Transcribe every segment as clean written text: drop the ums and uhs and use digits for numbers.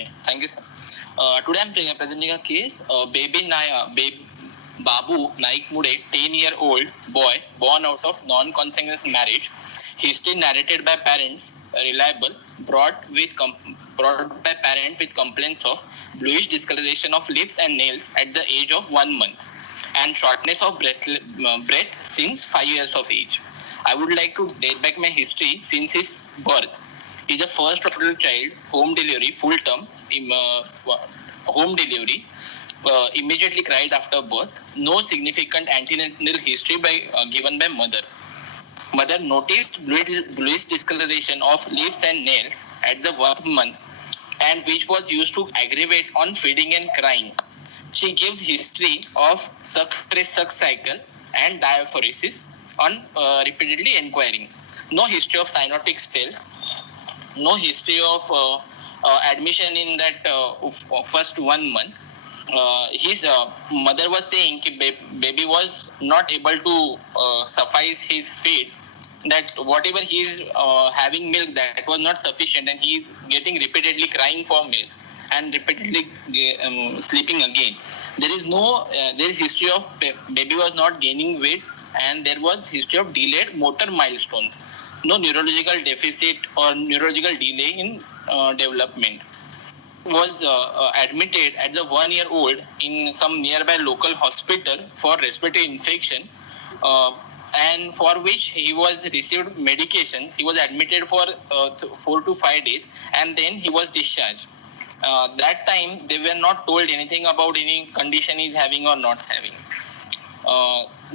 Okay, thank you, sir. Today I'm presenting a case. Babu Naik Mude, 10-year-old boy born out of non-consanguineous marriage. History narrated by parents, reliable, brought by parent with complaints of bluish discoloration of lips and nails at the age of 1 month and shortness of breath since 5 years of age. I would like to date back my history since his birth. He is the first total child, home delivery, full term, home delivery, immediately cried after birth. No significant antenatal history given by mother. Mother noticed bluish discoloration of lips and nails at the 1 month, and which was used to aggravate on feeding and crying. She gives history of suck cycle and diaphoresis on repeatedly inquiring. No history of cyanotic spells. No history of admission in that first 1 month. His mother was saying that baby was not able to suffice his feed, that whatever he is having milk, that was not sufficient, and he is getting repeatedly crying for milk and repeatedly sleeping again. There is history of baby was not gaining weight, and there was history of delayed motor milestone. No neurological deficit or neurological delay in development. Was admitted at the 1-year-old in some nearby local hospital for respiratory infection, and for which he was received medications. He was admitted for 4 to 5 days, and then he was discharged. That time they were not told anything about any condition he is having or not having.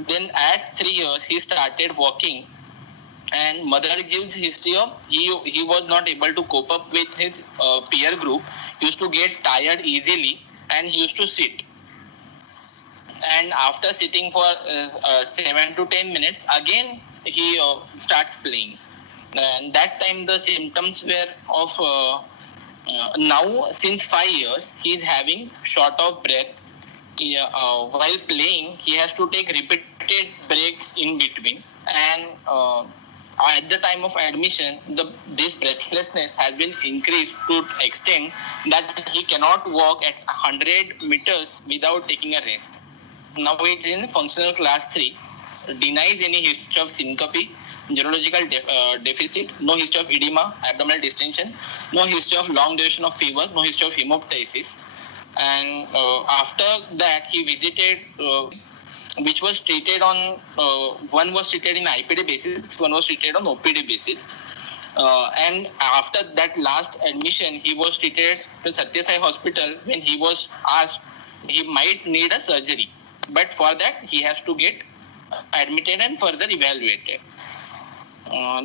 Then at 3 years he started walking, and mother gives history of he was not able to cope up with his peer group. He used to get tired easily, and he used to sit, and after sitting for 7 to 10 minutes again he starts playing, and that time the symptoms were of now since 5 years he is having short of breath. While playing he has to take repeated breaks in between, and at the time of admission, this breathlessness has been increased to extent that he cannot walk at 100 meters without taking a rest. Now it is in functional class 3, denies any history of syncope, neurological deficit, no history of edema, abdominal distension, no history of long duration of fevers, no history of hemoptysis. And after that he visited which was treated on one was treated in IPD basis, one was treated on OPD basis, and after that last admission he was treated to Satya Sai Hospital when he was asked he might need a surgery, but for that he has to get admitted and further evaluated.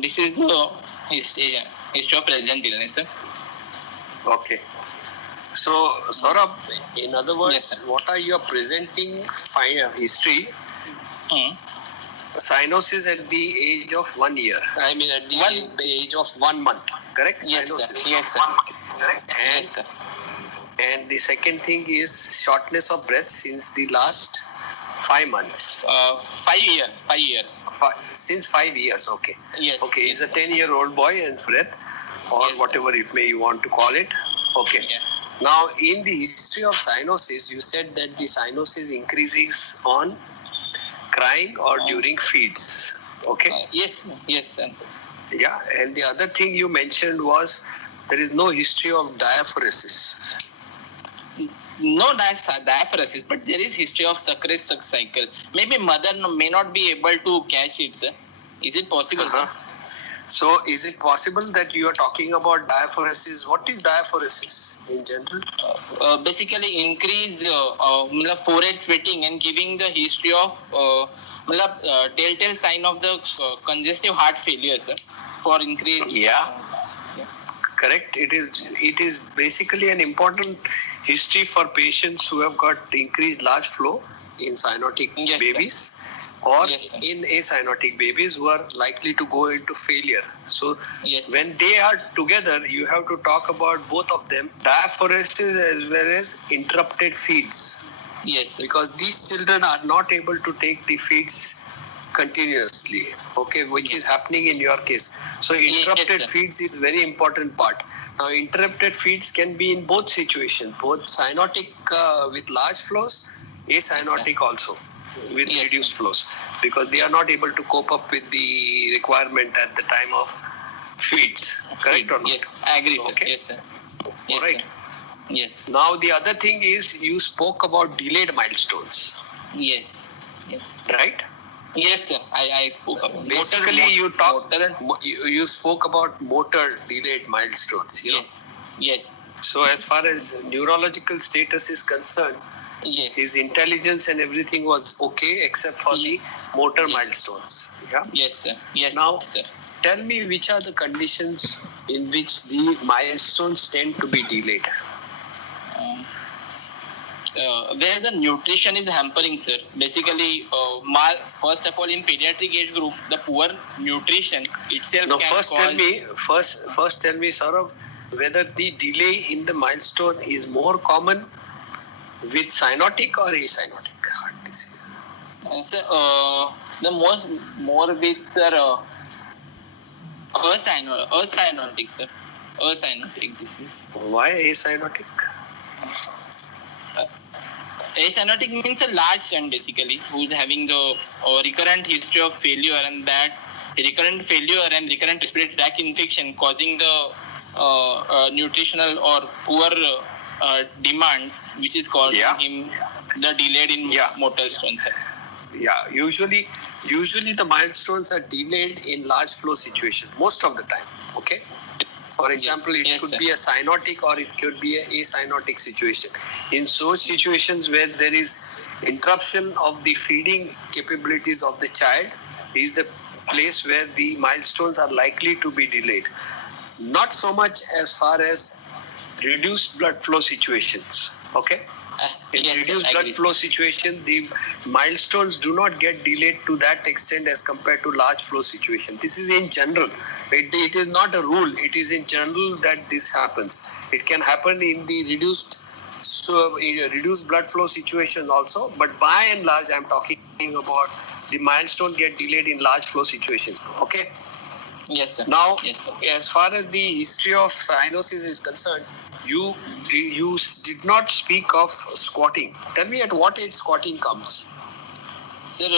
This is the history of present illness, sir. Okay. So, Saurabh, in other words, yes, what are you presenting history? Cyanosis at the age of 1 year. I mean, at the age of 1 month. Correct? Yes, cyanosis. Sir. Yes, sir. Correct? And, yes, sir. And the second thing is shortness of breath since the last 5 months. 5 years. 5 years. Since 5 years, okay. Yes. Okay, he's a 10-year-old boy and breath, or yes, whatever it may you want to call it. Okay. Yeah. Now, in the history of cyanosis, you said that the cyanosis increases on crying or during feeds. Okay? Yes, sir. Yeah, and the other thing you mentioned was there is no history of diaphoresis. No diaphoresis, but there is history of suck cycle. Maybe mother may not be able to catch it, sir. Is it possible, sir? So, is it possible that you are talking about diaphoresis? What is diaphoresis in general? Basically, increase forehead sweating and giving the history of telltale sign of the congestive heart failure, sir. For increase. Yeah. Correct. It is basically an important history for patients who have got increased large flow in cyanotic babies. Sir. Or in acyanotic babies who are likely to go into failure. So when they are together, you have to talk about both of them, diaphoresis as well as interrupted feeds. Yes. Because these children are not able to take the feeds continuously, okay, which is happening in your case. So interrupted feeds is very important part. Now interrupted feeds can be in both situations, both cyanotic with large flows, acyanotic also with reduced flows, because they are not able to cope up with the requirement at the time of feeds. Correct or not? Yes, I agree, sir. Okay. Yes, sir. Yes, all right. Sir. Yes. Now the other thing is you spoke about delayed milestones. Yes. Yes. Right? Yes, sir. I spoke about. Basically, you spoke about motor delayed milestones. You know? Yes. So as far as neurological status is concerned, his intelligence and everything was okay except for the motor milestones. Yeah. Yes, sir. Yes. Now, sir. Tell me which are the conditions in which the milestones tend to be delayed. Where the nutrition is hampering, sir. Basically, first of all, in pediatric age group, the poor nutrition itself can cause... First tell me, Saurabh, whether the delay in the milestone is more common with cyanotic or acyanotic heart disease. The more with, sir, acyanotic, sir. Acyanotic disease. Why acyanotic? Acyanotic means a large son, basically, who is having the recurrent history of failure, and that recurrent failure and recurrent respiratory tract infection causing the nutritional or poor demands, which is causing him the delayed in motor stones. Yeah, usually the milestones are delayed in large flow situations most of the time. Okay. For example, it could be a cyanotic or it could be a acyanotic situation. In such situations where there is interruption of the feeding capabilities of the child is the place where the milestones are likely to be delayed. Not so much as far as reduced blood flow situations. Okay. In reduced blood flow situation, the milestones do not get delayed to that extent as compared to large flow situation. This is in general. It is not a rule. It is in general that this happens. It can happen in the reduced blood flow situation also. But by and large, I am talking about the milestone get delayed in large flow situations. Okay. Yes, sir. Now, as far as the history of cyanosis is concerned, you did not speak of squatting. Tell me at what age squatting comes? Sir,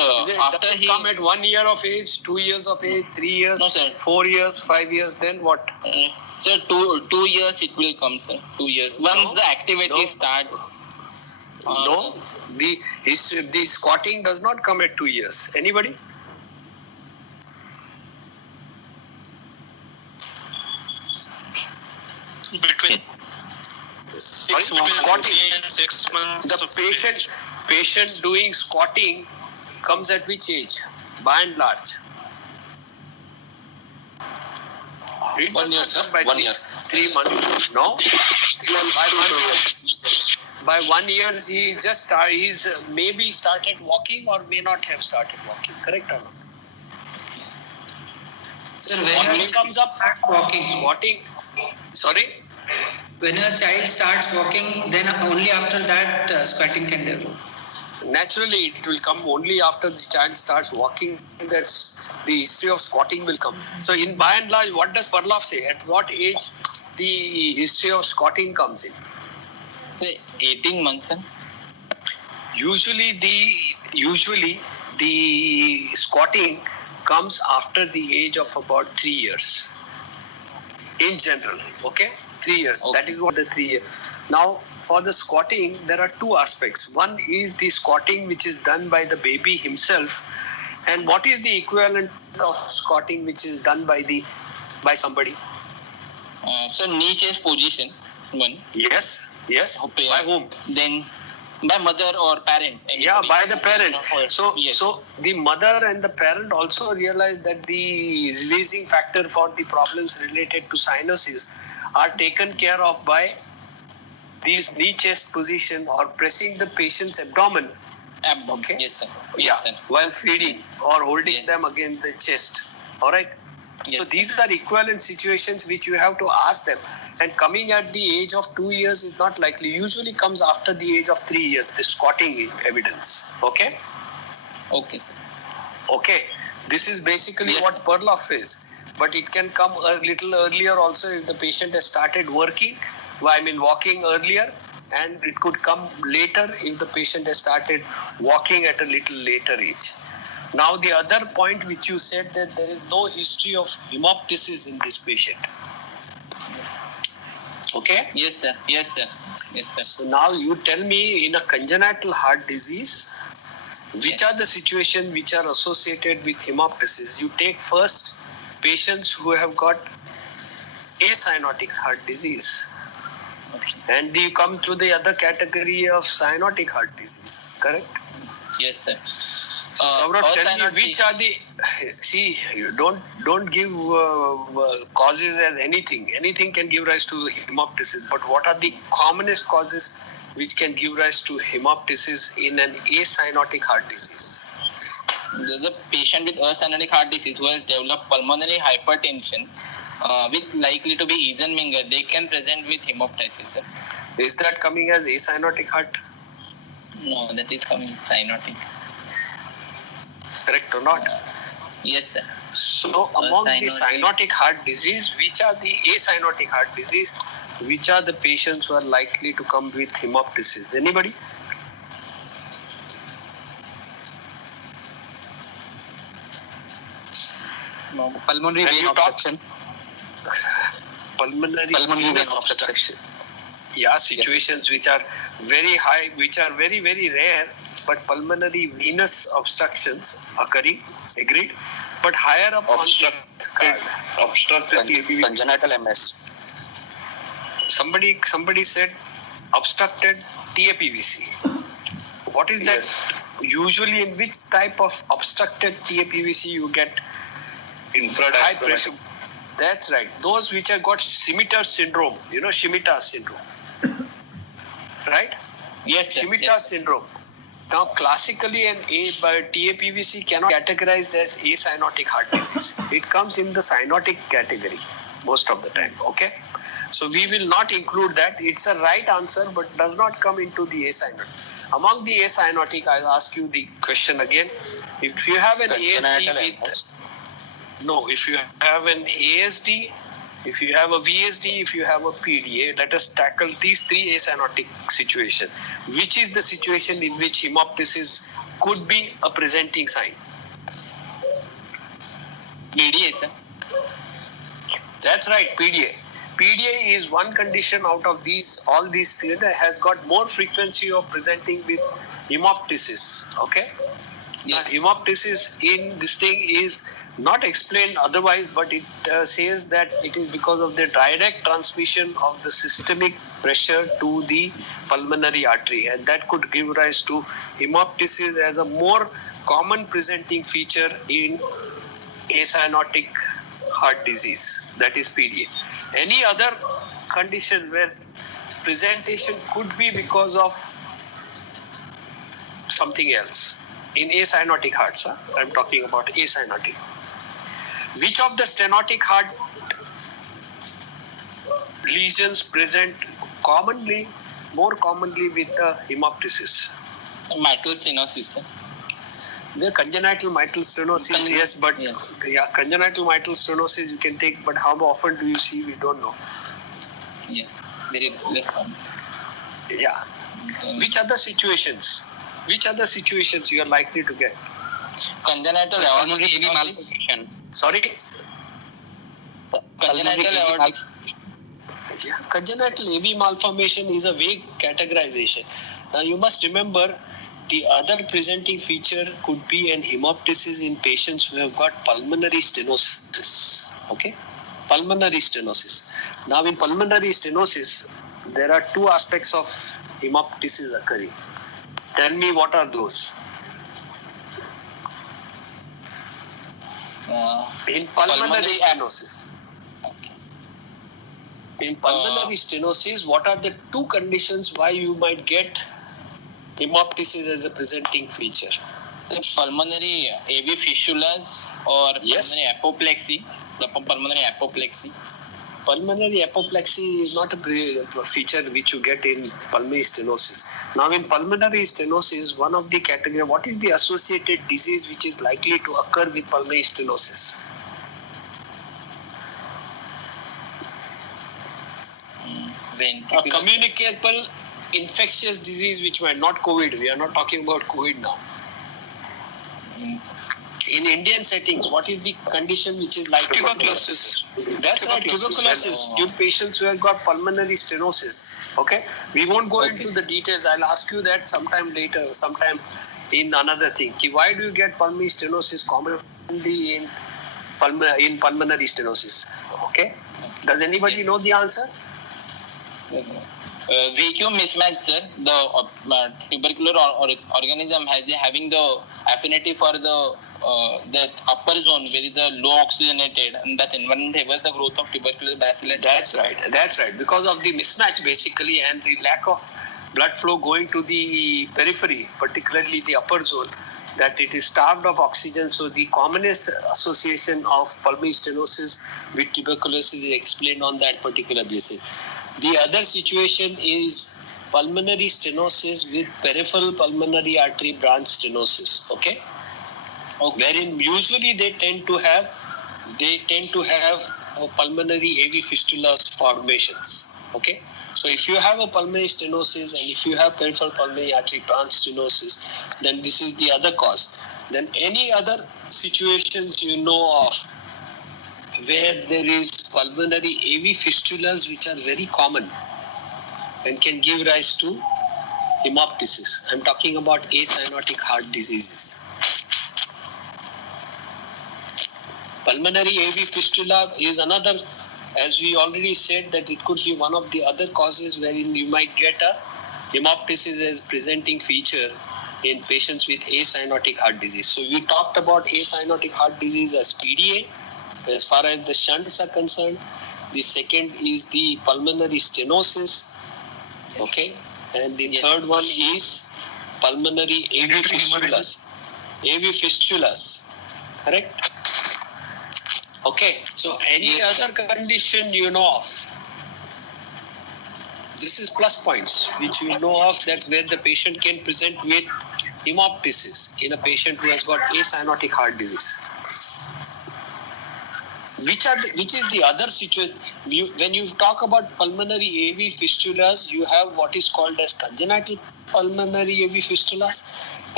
after he come at 1 year of age, 2 years of age, 3 years, no, sir. 4 years, 5 years, then what? Sir, 2 years it will come, sir. 2 years. Once the activity starts. No, the squatting does not come at 2 years. Anybody? Between 6 months and 6 months. The patient doing squatting comes at which age? By and large. 1 year, sir. 1 year. 3 months. No. By 1 year, he's maybe started walking or may not have started walking. Correct or not? Sir, when it comes up walking. Squatting. Sorry. When a child starts walking, then only after that squatting can develop. Naturally, it will come only after the child starts walking. That's the history of squatting will come. So, in by and large, what does Parloff say? At what age the history of squatting comes in? 18 months. Sir. Usually the squatting comes after the age of about 3 years. In general, okay? 3 years. Okay. That is what the 3 years. Now, for the squatting, there are two aspects. One is the squatting which is done by the baby himself, and what is the equivalent of squatting which is done by somebody? So knee chest position. One. Yes. Okay. By whom? Then by mother or parent. Anybody. Yeah, by the parent. So yes. The mother and the parent also realize that the releasing factor for the problems related to cyanosis are taken care of by these knee chest position or pressing the patient's abdomen. Okay. Yes, sir. Yes, sir. While feeding or holding them against the chest. All right. Yes, so these are equivalent situations which you have to ask them. And coming at the age of 2 years is not likely. Usually comes after the age of 3 years, the squatting evidence. Okay? Okay, sir. Okay, this is basically what Perloff is, but it can come a little earlier also if the patient has started walking earlier, and it could come later if the patient has started walking at a little later age. Now the other point which you said, that there is no history of hemoptysis in this patient. Okay? Yes, sir. Yes, sir. Yes, sir. So now you tell me, in a congenital heart disease, which are the situations which are associated with hemoptysis? You take first patients who have got acyanotic heart disease, and you come to the other category of cyanotic heart disease, correct? Yes, sir. So Saurav, tell me which are the, see, you don't give causes as anything. Anything can give rise to hemoptysis, but what are the commonest causes which can give rise to hemoptysis in an acyanotic heart disease? There's a patient with acyanotic heart disease who has developed pulmonary hypertension with likely to be Eisenmenger. They can present with hemoptysis, sir. Is that coming as acyanotic heart? No, that is coming cyanotic. Correct or not? Yes, sir. So among the cyanotic heart disease, which are the acyanotic heart disease, which are the patients who are likely to come with hemoptysis? Anybody? No. Pulmonary vein obstruction. Pulmonary vein obstruction. Yeah, situations which are very high, which are very, very rare, but pulmonary venous obstructions occurring, agreed, but higher up on the card. Obstructed TAPVC. Congenital MS. Somebody said obstructed TAPVC. What is that? Usually in which type of obstructed TAPVC you get high pressure? That's right. Those which have got Shimitta syndrome, Shimitta syndrome. Right? Yes, sir. Shimitta syndrome. Now, classically, an TAPVC cannot be categorized as acyanotic heart disease. It comes in the cyanotic category most of the time. Okay? So, we will not include that. It's a right answer, but does not come into the acyanotic. Among the acyanotic, I'll ask you the question again. If you have an ASD if you have an ASD, if you have a VSD, if you have a PDA, let us tackle these three acyanotic situations. Which is the situation in which hemoptysis could be a presenting sign? PDA, sir. That's right, PDA. PDA is one condition out of all these three that has got more frequency of presenting with hemoptysis. Okay? Yes. Now, hemoptysis in this thing is not explained otherwise, but it says that it is because of the direct transmission of the systemic pressure to the pulmonary artery, and that could give rise to hemoptysis as a more common presenting feature in acyanotic heart disease, that is PDA. Any other condition where presentation could be because of something else? In acyanotic hearts, I'm talking about acyanotic. Which of the stenotic heart lesions present more commonly with the hemoptysis? Mitral stenosis, sir. The congenital mitral stenosis, yes, but congenital mitral stenosis you can take, but how often do you see? We don't know. Yes, very less common. Yeah. Which other situations you are likely to get? Congenital aortic AV malformation. Sorry? Congenital aortic. Yeah, congenital AV malformation is a vague categorization. Now you must remember the other presenting feature could be an hemoptysis in patients who have got pulmonary stenosis. Okay? Pulmonary stenosis. Now in pulmonary stenosis, there are two aspects of hemoptysis occurring. Tell me what are those? In pulmonary stenosis. In pulmonary stenosis, what are the two conditions why you might get hemoptysis as a presenting feature? Pulmonary AV fistulas or pulmonary apoplexy. Pulmonary apoplexy. Pulmonary apoplexy is not a feature which you get in pulmonary stenosis. Now in pulmonary stenosis, one of the category, what is the associated disease which is likely to occur with pulmonary stenosis? A communicable infectious disease which might not COVID. We are not talking about COVID now. In Indian settings, what is the condition which is like Tuberculosis. That's right, tuberculosis. Due patients who have got pulmonary stenosis. Okay, we won't go into the details. I'll ask you that sometime later, sometime in another thing. Why do you get pulmonary stenosis commonly in pulmonary stenosis? Okay, does anybody know the answer? VQ mismatch, sir. The tubercular organism having the affinity for that upper zone where is the low oxygenated, and that environment favors the growth of tubercular bacillus. That's right. Because of the mismatch basically and the lack of blood flow going to the periphery, particularly the upper zone, that it is starved of oxygen. So the commonest association of pulmonary stenosis with tuberculosis is explained on that particular basis. The other situation is pulmonary stenosis with peripheral pulmonary artery branch stenosis. Okay, wherein usually they tend to have pulmonary AV fistula formations. Okay, so if you have a pulmonary stenosis and if you have peripheral pulmonary artery branch stenosis, then this is the other cause. Then any other situations you know of where there is pulmonary AV fistulas which are very common and can give rise to hemoptysis. I'm talking about acyanotic heart diseases. Pulmonary AV fistula is another, as we already said, that it could be one of the other causes wherein you might get a hemoptysis as presenting feature in patients with acyanotic heart disease. So we talked about acyanotic heart disease as PDA. As far as the shunts are concerned, the second is the pulmonary stenosis. Okay, and the third one is pulmonary AV fistulas. AV fistulas, correct? Okay, so any other condition you know of? This is plus points which you know of, that where the patient can present with hemoptysis in a patient who has got acyanotic heart disease. Which is the other situation? When you talk about pulmonary AV fistulas, you have what is called as congenital pulmonary AV fistulas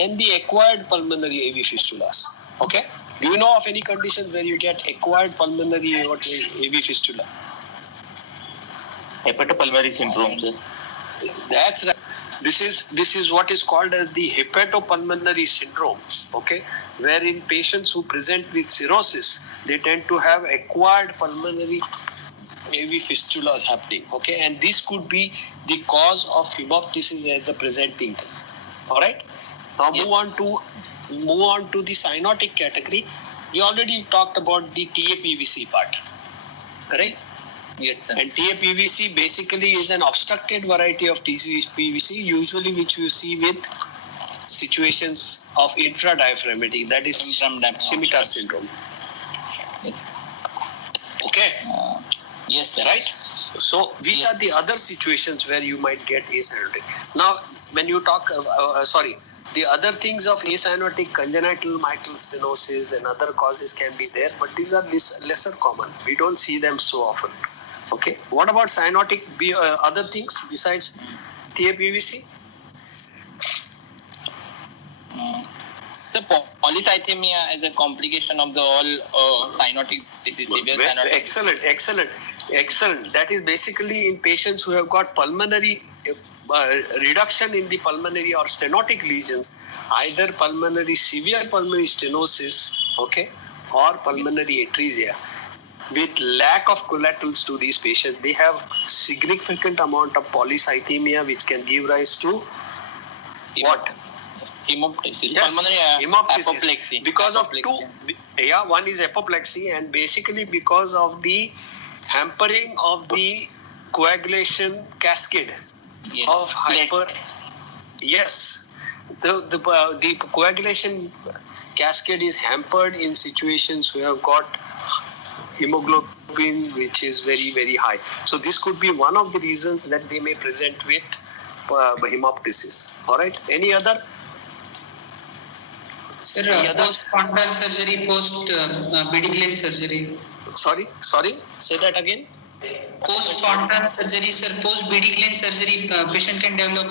and the acquired pulmonary AV fistulas. Okay? Do you know of any conditions where you get acquired pulmonary AV fistula? Hepatopulmonary syndrome, sir. That's right. This is what is called as the hepatopulmonary syndrome. Okay, wherein patients who present with cirrhosis, they tend to have acquired pulmonary AV fistulas happening. Okay, and this could be the cause of hemoptysis as the presenting thing. All right. Now move on to the cyanotic category. We already talked about the TAPVC part. Correct? Yes, sir. And TAPVC basically is an obstructed variety of TAPVC, usually which you see with situations of infradiaphragmatic, that is Shimitas syndrome. Yes. Okay. Yes, sir. Right? So which are the other situations where you might get acyanotic? Now, when you talk, the other things of acyanotic congenital mitral stenosis and other causes can be there, but these are lesser common. We don't see them so often. Okay. What about cyanotic, other things besides TAPVC? The polycythemia is a complication of the all cyanotic disease. Excellent. That is basically in patients who have got pulmonary reduction in the pulmonary or stenotic lesions, either severe pulmonary stenosis, okay, or pulmonary atresia. With lack of collaterals to these patients, they have significant amount of polycythemia, which can give rise to what? Hemoptysis. Yes, Pulmonary apoplexy. Because of two, one is apoplexy, and basically because of the hampering of the coagulation cascade of hyper. Yes, the coagulation cascade is hampered in situations where you have got hemoglobin which is very, very high. So this could be one of the reasons that they may present with hemoptysis. All right. Any other? Sir, Any other? post-contract surgery, post-Bidiglin surgery. Sorry. Say that again. Post-contract surgery, sir, post-Bidiglin surgery, patient can develop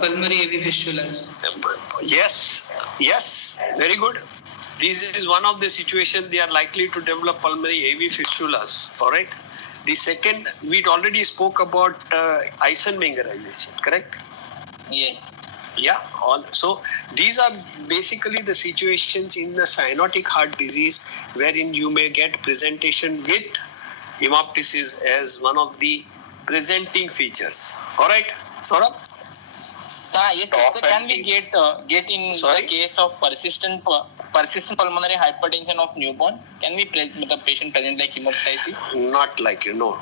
pulmonary AV fistulas. Yes. Very good. This is one of the situations they are likely to develop pulmonary AV fistulas. All right. The second, we already spoke about Eisenmengerization, correct? Yes. Yeah. So these are basically the situations in the cyanotic heart disease wherein you may get presentation with hemoptysis as one of the presenting features. All right, Saurabh? Yes. So can we get in the case of persistent pulmonary hypertension of newborn? Can we the patient present like hemoptysis? Not like no,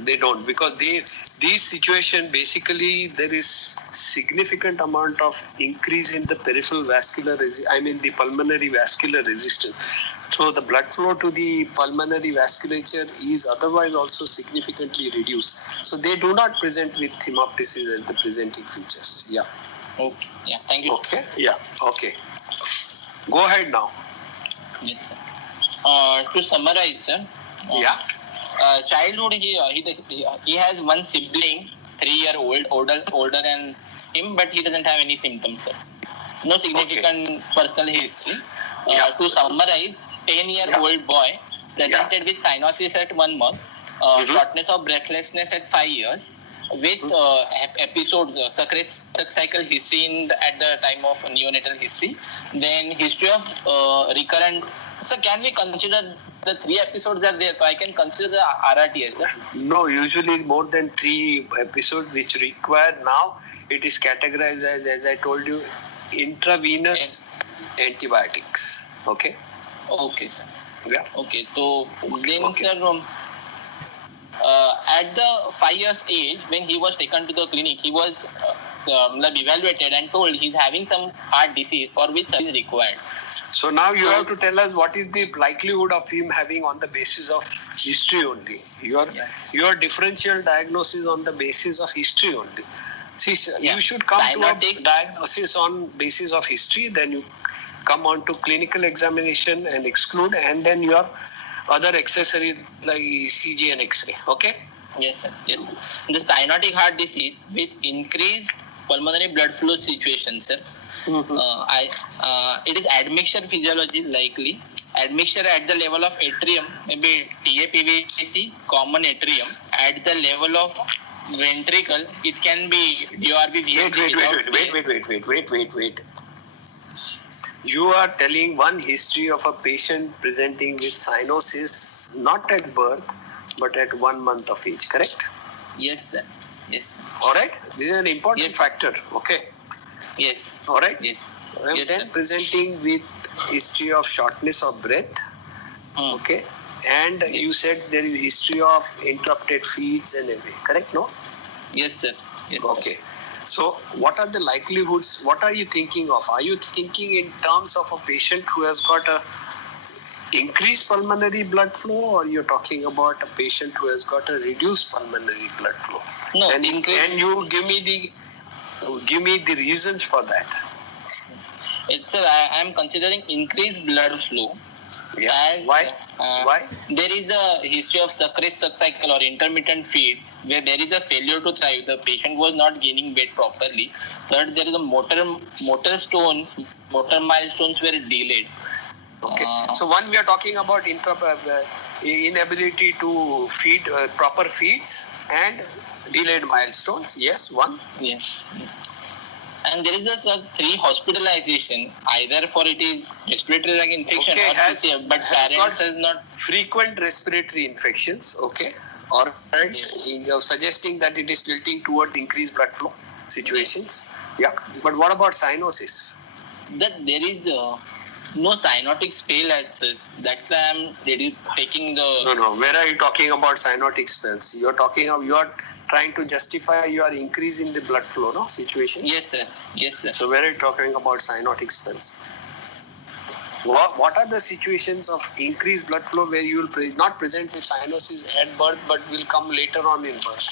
they don't, because these situation basically there is significant amount of increase in the peripheral vascular the pulmonary vascular resistance. So the blood flow to the pulmonary vasculature is otherwise also significantly reduced. So they do not present with hemoptysis as the presenting features. Yeah. Okay. Yeah. Thank you. Okay. Yeah. Okay. Go ahead now. Yes, sir. To summarize, sir. Childhood, he has one sibling, 3-year-old, older than him, but he doesn't have any symptoms, sir. No significant personal history. To summarize, 10-year-old boy presented with cyanosis at 1 month, shortness of breathlessness at 5 years, with episode suck cycle history at the time of neonatal history. Then history of recurrent. So can we consider the 3 episodes are there? So I can consider the RRT as well. No, usually more than 3 episodes which require now. It is categorized as I told you, intravenous antibiotics. Okay. Okay, sir. Yeah. Okay. So then, sir. At the 5 years age, when he was taken to the clinic, he was evaluated and told he's having some heart disease for which surgery is required. So now you have to tell us what is the likelihood of him having on the basis of history only. Your differential diagnosis on the basis of history only. See, you should come to a diagnosis on basis of history, then you come on to clinical examination and exclude, and then your other accessories like ECG and X-ray. Okay? Yes, sir. Yes. The cyanotic heart disease with increased pulmonary blood flow situation, sir. It is admixture physiology likely. Admixture at the level of atrium, maybe TAPVC, common atrium. At the level of ventricle, it can be DRB. Wait. You are telling one history of a patient presenting with cyanosis not at birth but at 1 month of age, correct? Yes, sir. Yes. All right. This is an important factor. Okay. Yes. All right. Yes. And then sir. Presenting with history of shortness of breath. Okay. And you said there is history of interrupted feeds and everything, correct? No? Yes, sir. Yes, okay. So, what are the likelihoods? What are you thinking of? Are you thinking in terms of a patient who has got a increased pulmonary blood flow, or you're talking about a patient who has got a reduced pulmonary blood flow? No, and you give me the reasons for that. I am considering increased blood flow. Yeah. Why? There is a history of suck cycle or intermittent feeds where there is a failure to thrive. The patient was not gaining weight properly. Third, there is a motor milestones were delayed. Okay. So one, we are talking about inability to feed proper feeds and delayed milestones. Yes, one. Yes. And there is a 3 hospitalization, either for it is respiratory tract infection or PCF, but parents has not frequent respiratory infections. Okay, all right. You're suggesting that it is tilting towards increased blood flow situations. Yeah, but what about cyanosis? That there is no cyanotic spell as such. That's why I'm taking the. No. Where are you talking about cyanotic spells? You are trying to justify your increase in the blood flow, no, situation? Yes, sir. So where are you talking about cyanotic spells? What are the situations of increased blood flow where you will not present with cyanosis at birth but will come later on in birth?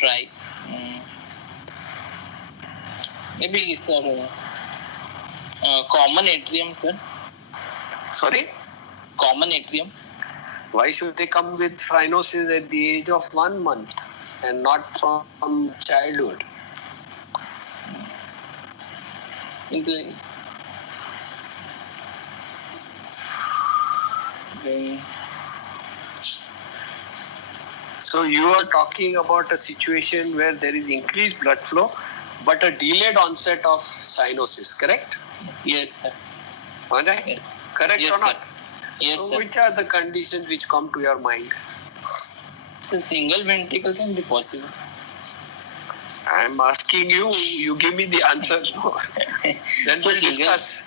try. Maybe sir, common atrium, sir. Sorry? Common atrium. Why should they come with cyanosis at the age of 1 month and not from childhood? Then, So you are talking about a situation where there is increased blood flow but a delayed onset of cyanosis, correct? yes, sir. Alright? Yes. Correct Yes, or not? sir. Yes, So sir. which are the conditions which come to your mind? The single ventricle can be possible. I am asking you, you give me the answer. Then So we'll single- discuss.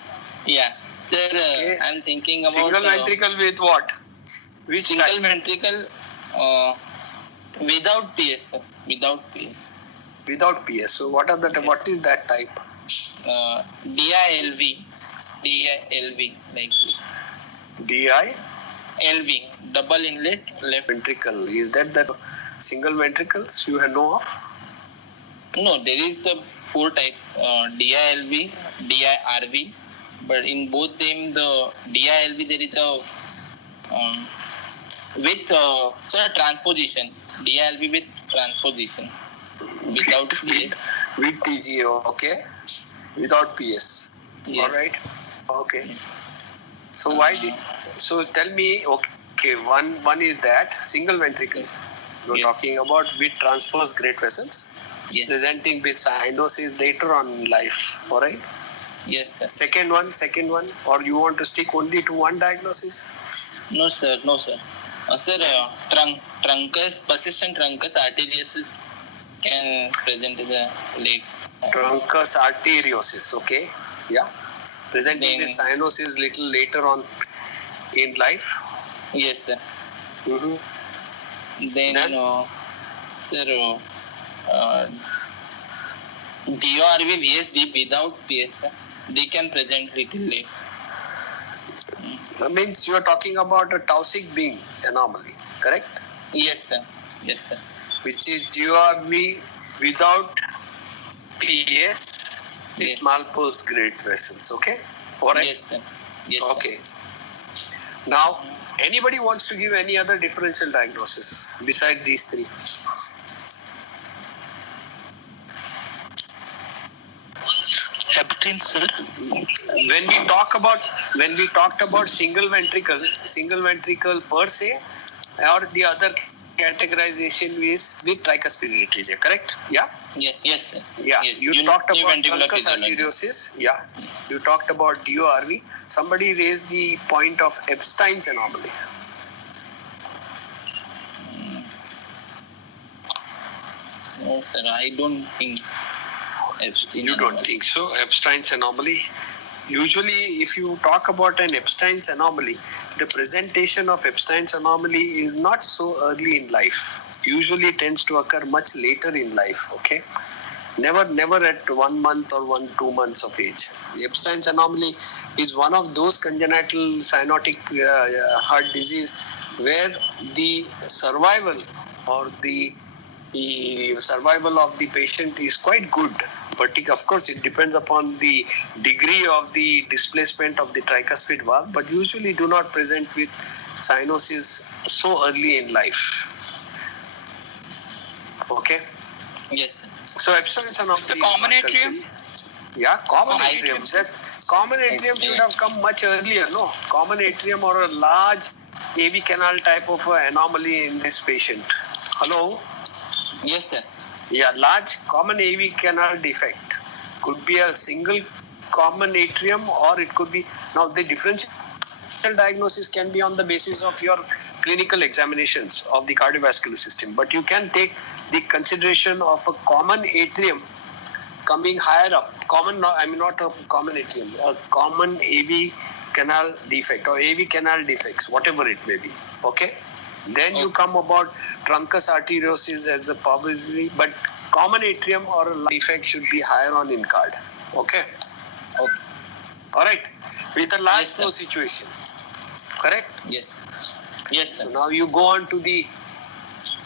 Yeah, sir. Okay. I'm thinking about Single ventricle with what? Which single type? ventricle without PS, sir. Without PS. Without PS. So what what is that type? DILV, like DI LV, double inlet left. ventricle. Is that the single ventricles you know of? No, there is the 4 types: DILV, DIRV. But in both them, the DILV there is a with transposition. DILV with transposition without PS. With TGA, okay. Without PS. Yes. Alright. Okay. So why did so tell me, okay, one is that single ventricle. You're Yes. talking about with transverse great vessels Yes. presenting with cyanosis later on in life. Alright. Yes, sir. Second one, or you want to stick only to one diagnosis? No, sir. No, sir. Sir, truncus, persistent truncus arteriosus can present as a late. Truncus arteriosus, okay. Yeah. Presenting with cyanosis little later on in life. Yes, sir. Mm-hmm. Then, Then? sir, DORV, VSD without PS, sir, they can present little late. That means you are talking about a Taussig Bing anomaly, correct? Yes, sir. Yes, sir. Which is GRV without PS with Yes. Malpose great vessels, okay? Alright? Yes, sir. Yes, Okay. Now, anybody wants to give any other differential diagnosis beside these three? Epstein, sir. When we talked about single ventricle per se, or the other categorization is with tricuspid atresia, correct? Yeah? Yes, yes, sir. Yeah. Yes. You talked about Univentricular truncus physiology. arteriosus. Yeah. You talked about DORV. Somebody raised the point of Epstein's anomaly. No, sir. I don't think. Epstein You don't anomaly. think so? Epstein's anomaly. Usually, if you talk about an Epstein's anomaly, the presentation of Epstein's anomaly is not so early in life. Usually tends to occur much later in life, okay? Never at 1 month or 2 months of age. The Epstein's anomaly is one of those congenital cyanotic heart disease where the survival or the survival of the patient is quite good. But of course, it depends upon the degree of the displacement of the tricuspid valve, but usually do not present with cyanosis so early in life. Okay? Yes, sir. So Epstein's anomaly. So is common not atrium? considered. Yeah, common Common atrium. atrium. Common atrium should have come much earlier, no? Common atrium or a large AV canal type of anomaly in this patient. Hello? Yes, sir. Yeah, large common AV canal defect. Could be a single common atrium or it could be, now the differential diagnosis can be on the basis of your clinical examinations of the cardiovascular system, but you can take the consideration of a common atrium coming higher up, not a common atrium, a common AV canal defect or AV canal defects, whatever it may be, okay? Then you come about truncus arteriosus as the probability, but common atrium or a defect should be higher on INCARD, okay? Okay. Alright, with a large Yes, flow sir. situation, correct? Yes. Yes, So sir. now you go on to the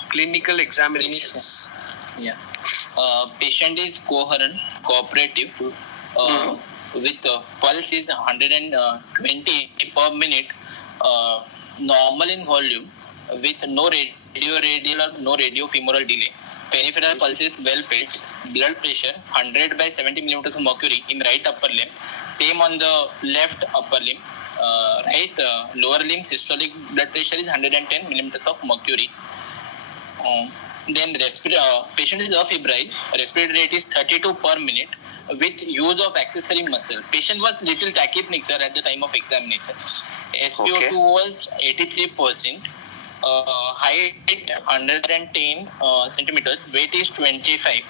clinical examinations. Yeah. Patient is coherent, cooperative, with pulse is 120 per minute, normal in volume, with no radial or no radiofemoral delay. Peripheral pulse is well felt. Blood pressure 100 by 70 millimeters of mercury in right upper limb. Same on the left upper limb. Right lower limb systolic blood pressure is 110 millimeters of mercury. Then patient is afebrile. Respiratory rate is 32 per minute with use of accessory muscle. Patient was little tachypneic, sir, at the time of examination. SpO2 was 83%. Height 110 centimeters. Weight is 25.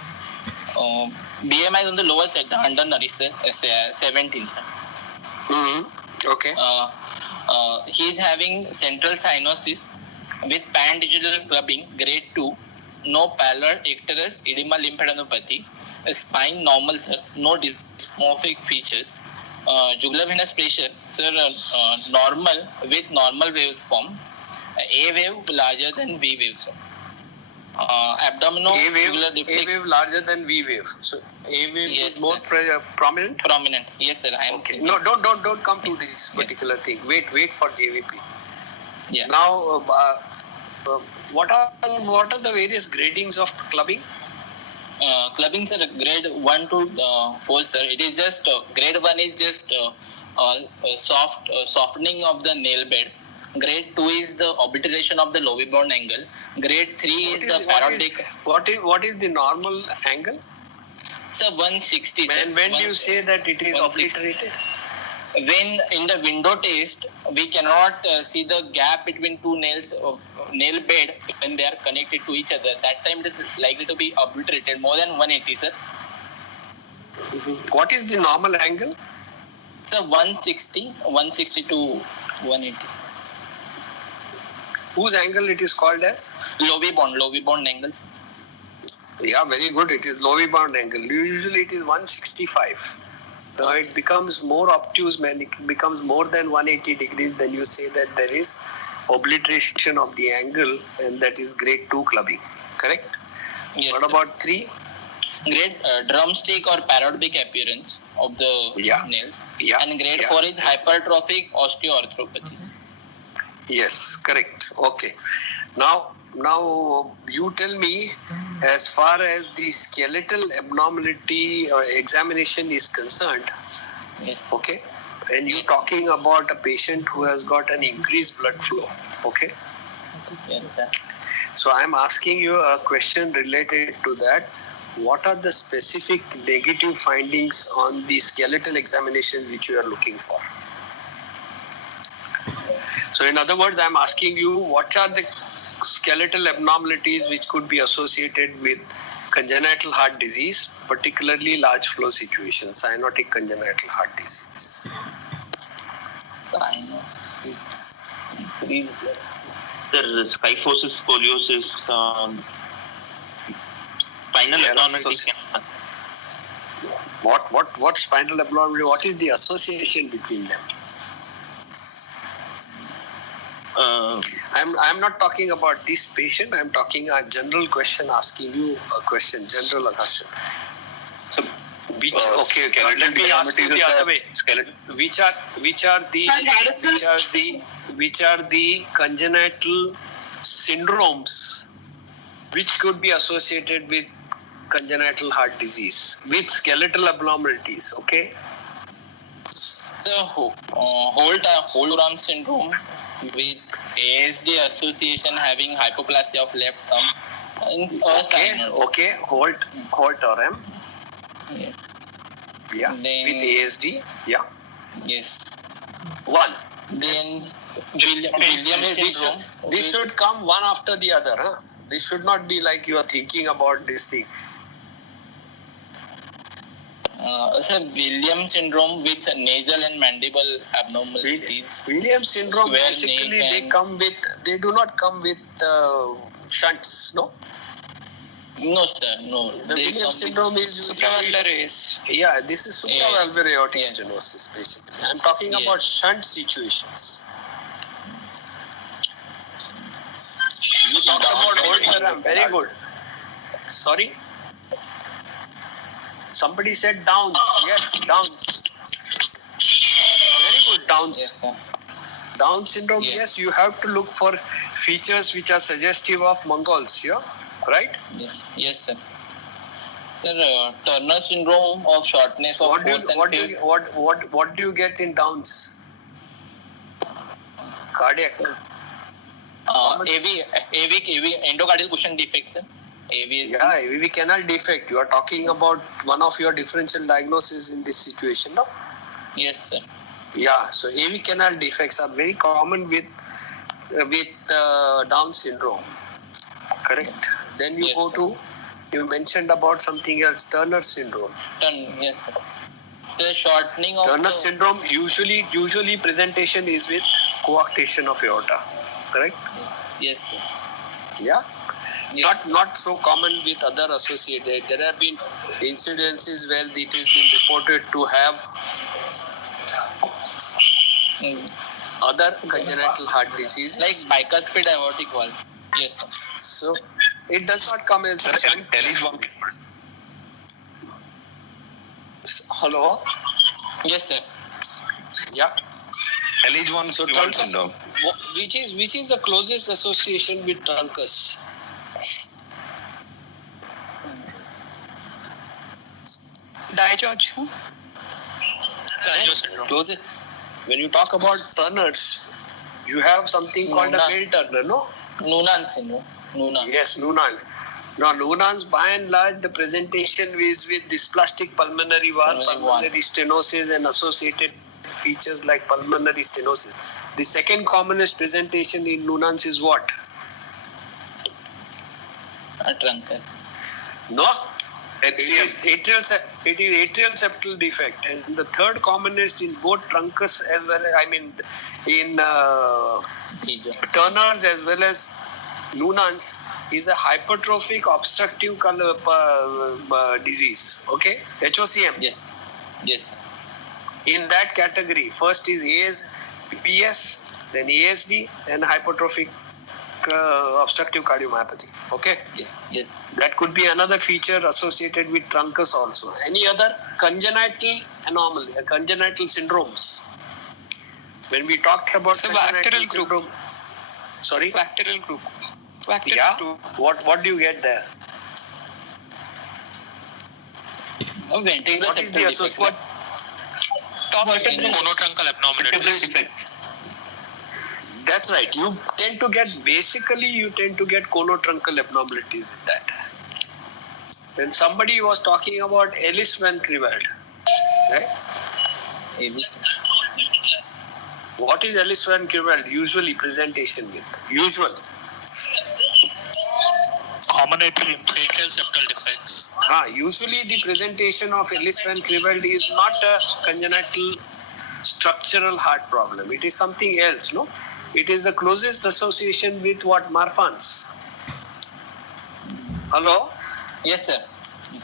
BMI is on the lower side, undernourished, 17, sir. Okay. He is having central cyanosis with pan-digital clubbing, grade 2, no pallor, icterus, edema, lymphadenopathy, spine normal, sir, no dysmorphic features, jugular venous pressure, sir, normal with normal waveform, A wave larger than V wave, sir. Abdominal A jugular reflex. wave larger than V wave. So A wave is more prominent. Prominent, yes, sir. I am Okay. No, don't come to this particular thing. Wait for JVP. Yeah. Now, what are the various gradings of clubbing? Clubbing, sir, grade 1 to 4, sir. It is just grade 1 is just softening of the nail bed. Grade 2 is the obliteration of the lobby-bound angle. Grade 3 is the parodic. What is the normal angle? Sir, 160. And when do you say that it is obliterated? When in the window test, we cannot see the gap between two nails of nail bed when they are connected to each other. That time it is likely to be obliterated more than 180, sir. What is the normal angle? Sir, 160 to 180. Whose angle it is called as? Lobby bond angle. Yeah, very good. It is lobby bound angle. Usually it is 165. Now it becomes more obtuse when it becomes more than 180 degrees. Then you say that there is obliteration of the angle, and that is grade 2 clubbing. Correct? Yes, what sir. about 3? Grade drumstick or parodic appearance of the nails. Yeah. And grade 4 is hypertrophic osteoarthropathy. Yes, correct. Okay. Now you tell me, as far as the skeletal abnormality examination is concerned. Yes. Okay. And you're talking about a patient who has got an increased blood flow. Okay. Yes, sir. So I'm asking you a question related to that. What are the specific negative findings on the skeletal examination which you are looking for? So in other words, I'm asking you, what are the skeletal abnormalities which could be associated with congenital heart disease, particularly large flow situations, cyanotic congenital heart disease? There is kyphosis, scoliosis, spinal abnormality. What spinal abnormality? What is the association between them? I'm not talking about this patient. I'm talking a general question, asking you a question, general question. Which okay. Let me ask you the other way. Which are the congenital syndromes which could be associated with congenital heart disease with skeletal abnormalities? Okay. So Holt-Oram syndrome with ASD association having hypoplasia of left thumb. Okay. Holt-Oram. Yes. Yeah. Then, with ASD. Yeah. Yes. One. Then Williams syndrome. This should come one after the other, huh? This should not be like you are thinking about this thing. So Williams syndrome with nasal and mandible abnormalities. Williams syndrome basically they do not come with shunts, no? No, sir, no. The Williams syndrome is supravalvular. Yeah, this is supravalvular aortic stenosis basically. I'm talking about shunt situations. You talked about Holt-Oram, very good. Sorry? Somebody said Downs. Yes, Downs. Very good, Downs. Yes, sir. Down syndrome, yes, you have to look for features which are suggestive of Mongols, yeah? Right? Yes, sir. Sir, Turner syndrome of shortness of What do fourth and fifth. what do you get in Downs? Cardiac. AV endocardial cushion defect, sir. AVSD. Yeah, AV canal defect. You are talking about one of your differential diagnoses in this situation, no? Yes, sir. Yeah, so AV canal defects are very common with Down syndrome. Correct. Then you go to, you mentioned about something else, Turner syndrome. Yes, sir. The shortening of Turner syndrome usually presentation is with coarctation of aorta. Correct? Yes, sir. Yeah. Yes. Not so common with other associated. There have been incidences where it has been reported to have other congenital heart disease like bicuspid aortic valve. Yes, sir. So it does not come as Ellis-Von. Hello? Yes, sir. Yeah. Ellis-Von syndrome. Which is the closest association with truncus? Digeorge. syndrome. Closest. When you talk about Turners, you have something called a Bell Turner, no? Noonan syndrome. Noonan. Yes, Noonan's. Now, Noonan's, by and large, the presentation is with dysplastic pulmonary valve, pulmonary stenosis, and associated features like pulmonary stenosis. The second commonest presentation in Noonan's is what? A truncus. No. It is atrial septal defect, and the third commonest in both truncus as well as, in Turner's as well as Noonan's is a hypertrophic obstructive disease. Okay, HOCM. Yes. Yes. In that category, first is PS, then ASD, and hypertrophic obstructive cardiomyopathy. Okay. Yes. That could be another feature associated with truncus also. Any other congenital anomaly, congenital syndromes? When we talked about congenital syndrome, sorry, Bacterial group. Group. What do you get there? Ventricular What is the association? Conotruncal abnormalities. That's right. You tend to get conotruncal abnormalities in that. When somebody was talking about Ellis Van Creveld, right? What is Ellis Van Creveld usually presentation with? Usual. Common atrial septal defects. Usually the presentation of Ellis Van Creveld is not a congenital structural heart problem. It is something else, no? It is the closest association with what? Marfan's. Hello? Yes, sir.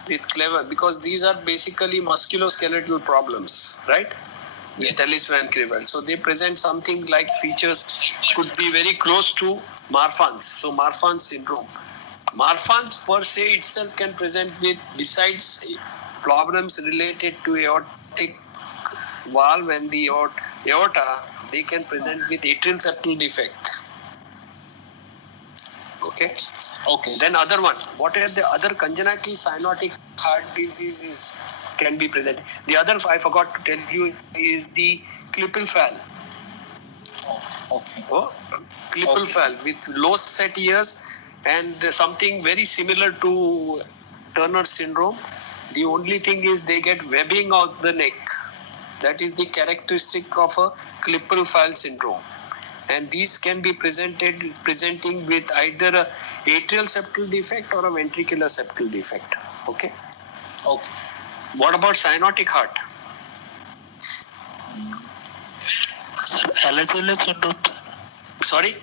It's clever because these are basically musculoskeletal problems, right? With Ellis Van Creveld. So they present something like features could be very close to Marfan's. So Marfan's syndrome. Marfan's per se itself can present with, besides problems related to aortic valve and the aorta, they can present with atrial septal defect. Okay. Then other one. What are the other congenital cyanotic heart diseases can be presented? The other I forgot to tell you is the Klippel valve. Klippel valve with low set ears and something very similar to Turner syndrome. The only thing is they get webbing of the neck. That is the characteristic of a Klippel valve syndrome. And these can be presenting with either a atrial septal defect or a ventricular septal defect. Okay. What about cyanotic heart? LHLS syndrome. Sorry?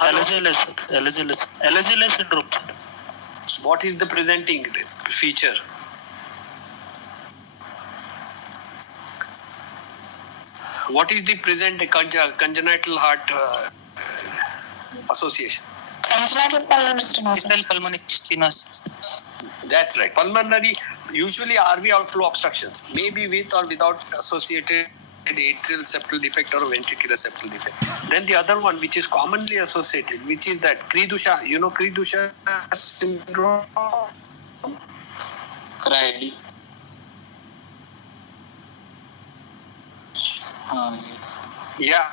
LHLS syndrome. What is the presenting feature? What is the present congenital heart association? Congenital pulmonary stenosis. Pulmonary stenosis. That's right. Pulmonary, usually RV outflow obstructions, maybe with or without associated atrial septal defect or ventricular septal defect. Then the other one, which is commonly associated, which is that Cri-du-Chat. You know Cri-du-Chat syndrome? Cry. Yeah.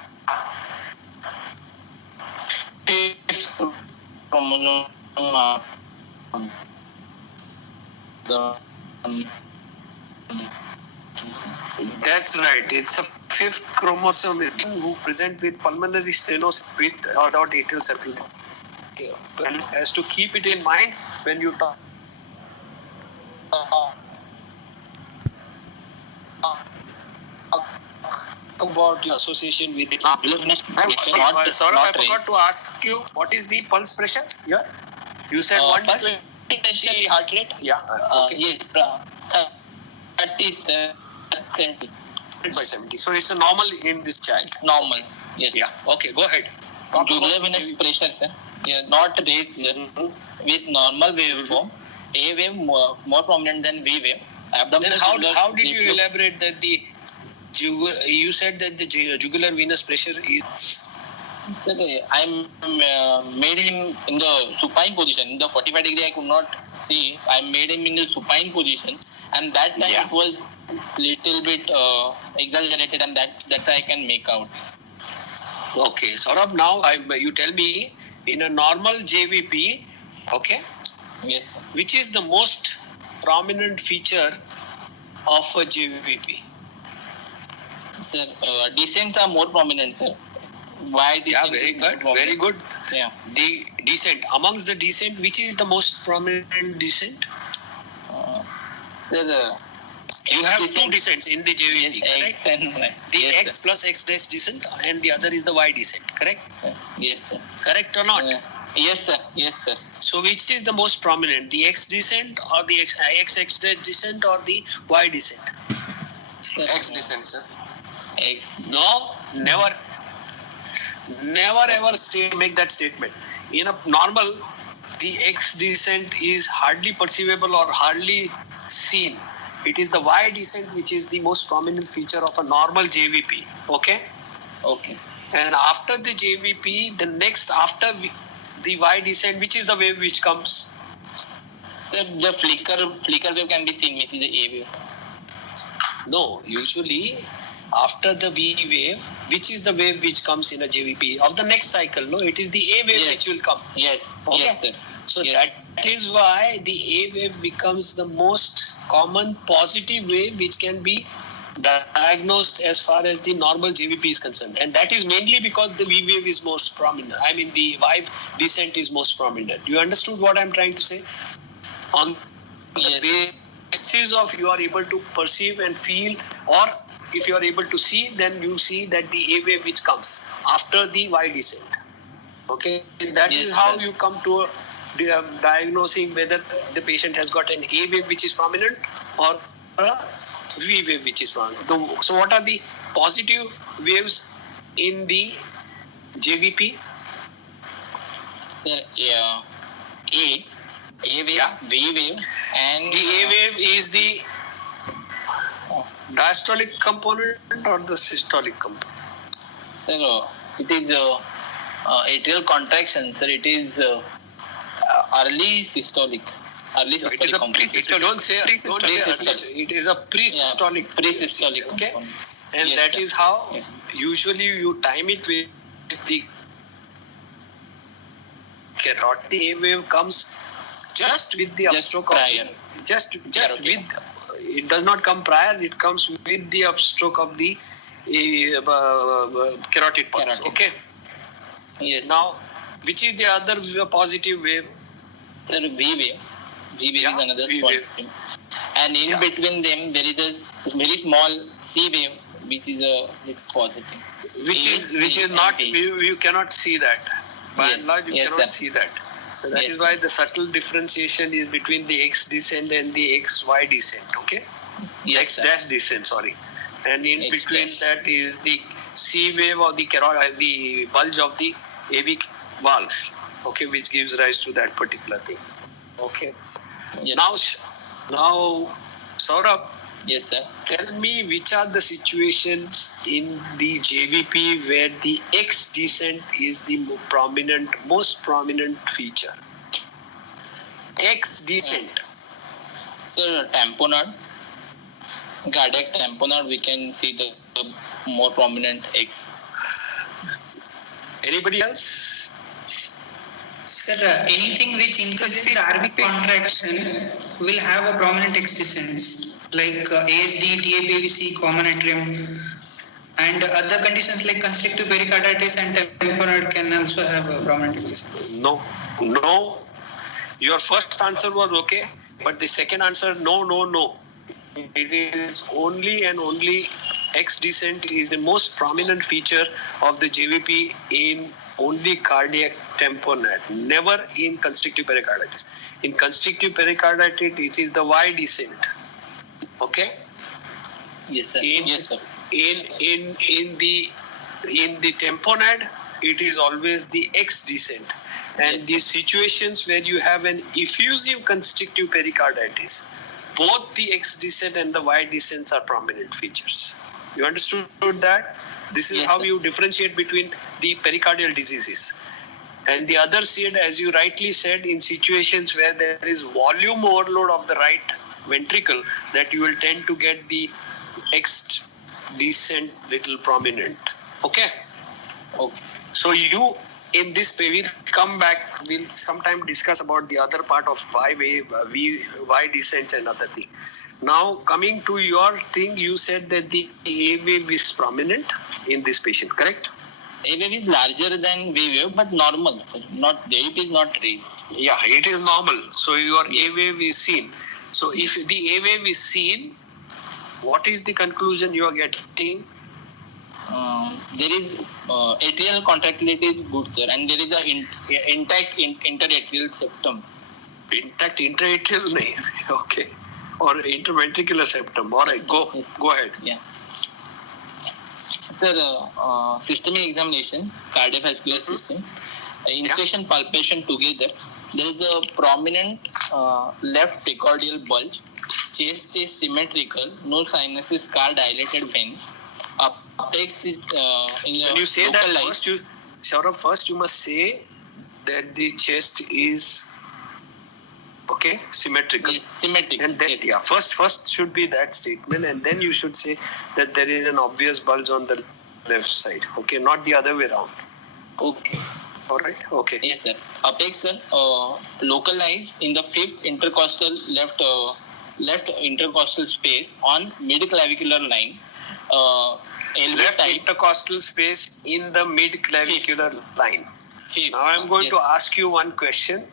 That's right. It's a fifth chromosome who present with pulmonary stenosis with or without atrial septal. One has to keep it in mind when you talk about the association with it. Saurabh, I forgot to ask you, what is the pulse pressure here? You said 120 heart rate? Yeah. Okay. Yes, 30 by 70. So it's a normal in this child. normal. Yes. Yeah. Okay, go ahead. Talk Jugular about venous pressure, sir. Yeah, not raised, sir. With normal waveform, A wave more prominent than V wave. Then how did you elaborate that the you said that the jugular venous pressure is? Sir, I'm made him in the supine position. In the 45 degree, I could not see. I made him in the supine position, and that time it was little bit exaggerated, and that's why I can make out. Okay, Saurabh, now you tell me in a normal JVP, okay, Yes, sir. which is the most prominent feature of a JVP? Sir, descents are more prominent, sir. Why Yeah, descent very is more good, prominent? very good. Yeah. The descent, amongst the descent, which is the most prominent descent? Sir, You have descent- two descents in the JVP, correct? X and Y. The Yes, X plus X dash descent and the other is the Y descent, correct? sir. Yes, sir. Correct or not? Yes, sir. Yes, sir. So which is the most prominent, the X descent or the X dash descent or the Y descent? X descent, sir. X. No, never ever make that statement. In a normal, the X descent is hardly perceivable or hardly seen. It is the Y descent which is the most prominent feature of a normal JVP. Okay? Okay. And after the JVP, the next after the Y descent, which is the wave which comes? Sir, the flicker wave can be seen, which is the A wave. No, usually after the V wave, which is the wave which comes in a JVP of the next cycle? No, it is the A wave which will come. Yes. Okay. Yes, sir. So Yes. that is why the A wave becomes the most common positive wave which can be diagnosed as far as the normal JVP is concerned. And that is mainly because the V wave is most prominent. I mean the Y descent is most prominent. You understood what I'm trying to say? On Yes. the basis of you are able to perceive and feel, or if you are able to see, then you see that the A wave which comes after the Y descent. Okay, that Yes, is how sir. you come to diagnosing whether the patient has got an A wave which is prominent or a V wave which is prominent. So what are the positive waves in the JVP? Sir, A wave, Yeah. V wave, and The A wave is the diastolic component or the systolic component? Sir, it is atrial contraction, sir. It is early systolic. Early It is systolic a component. pre-systolic. Don't say Pre-systolic. it is a pre-systolic. Pre-systolic Okay, component. and Yes, that sir. is how Yes. usually you time it with the carotid. The A wave comes just with the Just upstroke prior. just Carotid. with. It does not come prior. It comes with the upstroke of the carotid pulse. Carotid. Okay. Yes. Now, which is the other positive wave? Sir, V wave. V wave Yeah, is another V wave. positive. And in Yeah. between them, there is a very small C wave, which is a positive. Which is not, you cannot see that. By and Yes. large, you Yes, cannot sir. see that. So that Yes. is why the subtle differentiation is between the X descent and the XY descent. Okay, Yes, X sir. dash descent. Sorry, and in X between dash. that is the C wave or the bulge of the AV valve. okay, which gives rise to that particular thing. Okay. Yes. Now, Saurabh, Yes, sir. tell me which are the situations in the JVP where the X descent is the most prominent feature. X descent. So tamponade, cardiac tamponade, we can see the more prominent X. Anybody else? Sir, anything which increases the RV contraction will have a prominent X descent, like ASD, TAPVC, common atrium, and other conditions like constrictive pericarditis and tamponade can also have a prominent X descent. No. Your first answer was okay, but the second answer, no. It is only and only X descent is the most prominent feature of the JVP in only cardiac tamponade, never in constrictive pericarditis. In constrictive pericarditis, it is the Y descent. Okay? Yes, sir. In the tamponade, it is always the X descent. And Yes. the situations where you have an effusive constrictive pericarditis, both the X descent and the Y descents are prominent features. You understood that? This is Yes, how sir. you differentiate between the pericardial diseases. And the other side, as you rightly said, in situations where there is volume overload of the right ventricle, that you will tend to get the X descent little prominent. Okay? Okay. So you, in this, we'll come back, we'll sometime discuss about the other part of Y descent and other thing. Now coming to your thing, you said that the A wave is prominent in this patient, correct? A wave is larger than V wave, but normal. Not the wave is not raised. Yeah, it is normal. So your A wave is seen. So if the A wave is seen, what is the conclusion you are getting? There is atrial contractility is good, sir, and there is a intact interatrial septum. Intact interatrial? nahi. Okay. Or interventricular septum. All right, go ahead. Yeah. Sir, systemic examination, cardiovascular system, inspection, palpation together. There is a prominent left precordial bulge. Chest is symmetrical. No sinuses, scar, dilated veins. Apex is When you say that localized. first you must say that the chest is symmetrical. Yes, symmetric. And then yes. first should be that statement, and then you should say that there is an obvious bulge on the left side. Okay, not the other way around. Okay. All right. Okay. Yes, sir. Apex, sir, localized in the fifth intercostal left intercostal space on mid-clavicular line. LV Left type. intercostal space in the mid-clavicular line. Fifth. Now I'm going Yes. to ask you one question.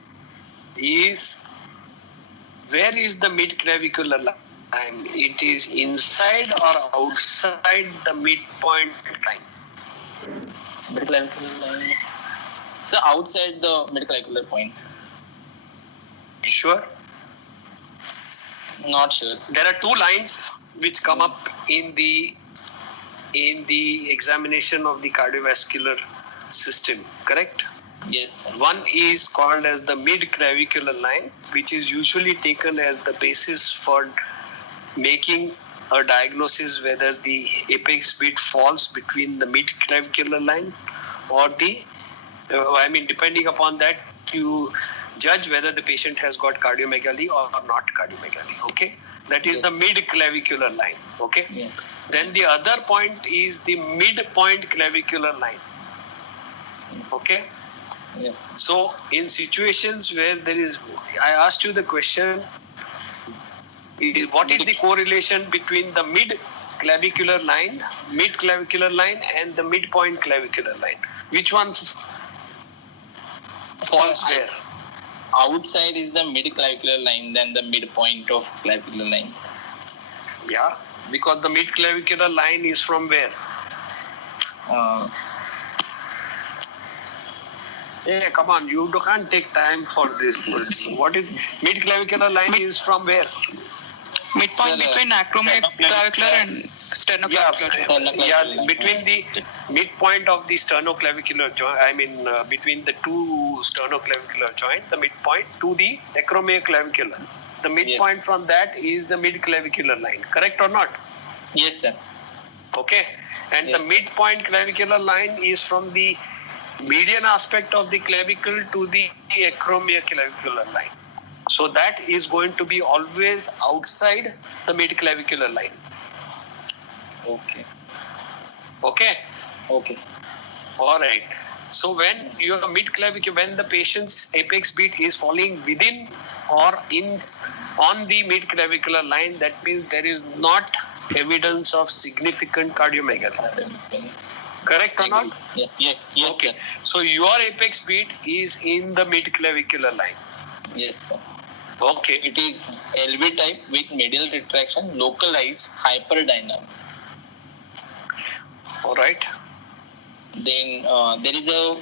Where is the mid-clavicular line? It is inside or outside the midpoint line? Mid-clavicular line. So outside the mid-clavicular point. Sure. Not sure, sir. There are two lines which come up in the examination of the cardiovascular system, correct? Yes, sir. One is called as the mid-clavicular line, which is usually taken as the basis for making a diagnosis whether the apex bit falls between the mid-clavicular line or depending upon that, you judge whether the patient has got cardiomegaly or not cardiomegaly. Okay, that is Yes. the mid-clavicular line. Okay, Yeah. then the other point is the midpoint clavicular line. Okay. Yes. So in situations where I asked you the question, what is the correlation between the mid-clavicular line and the midpoint clavicular line? Which one falls where? Outside is the mid-clavicular line, then the midpoint of clavicular line. Yeah, because the mid-clavicular line is from where? Hey, come on, you can't take time for this. What is mid-clavicular line is from where? Midpoint Sir, between acromeclavicular and Sternoclavicular. Between the midpoint of the sternoclavicular joint, between the two sternoclavicular joint, the midpoint to the acromioclavicular. The midpoint from that is the midclavicular line. Correct or not? Yes, sir. Okay. And the midpoint clavicular line is from the median aspect of the clavicle to the acromioclavicular line. So that is going to be always outside the midclavicular line. Okay. Okay. Okay. All right. So when your midclavicular, when the patient's apex beat is falling within or in on the midclavicular line, that means there is not evidence of significant cardiomegaly. Correct or not? Yes. Okay. Sir. So your apex beat is in the midclavicular line. Yes, sir. Okay. It is LV type with medial retraction, localized hyperdynamic. All right. Then there is a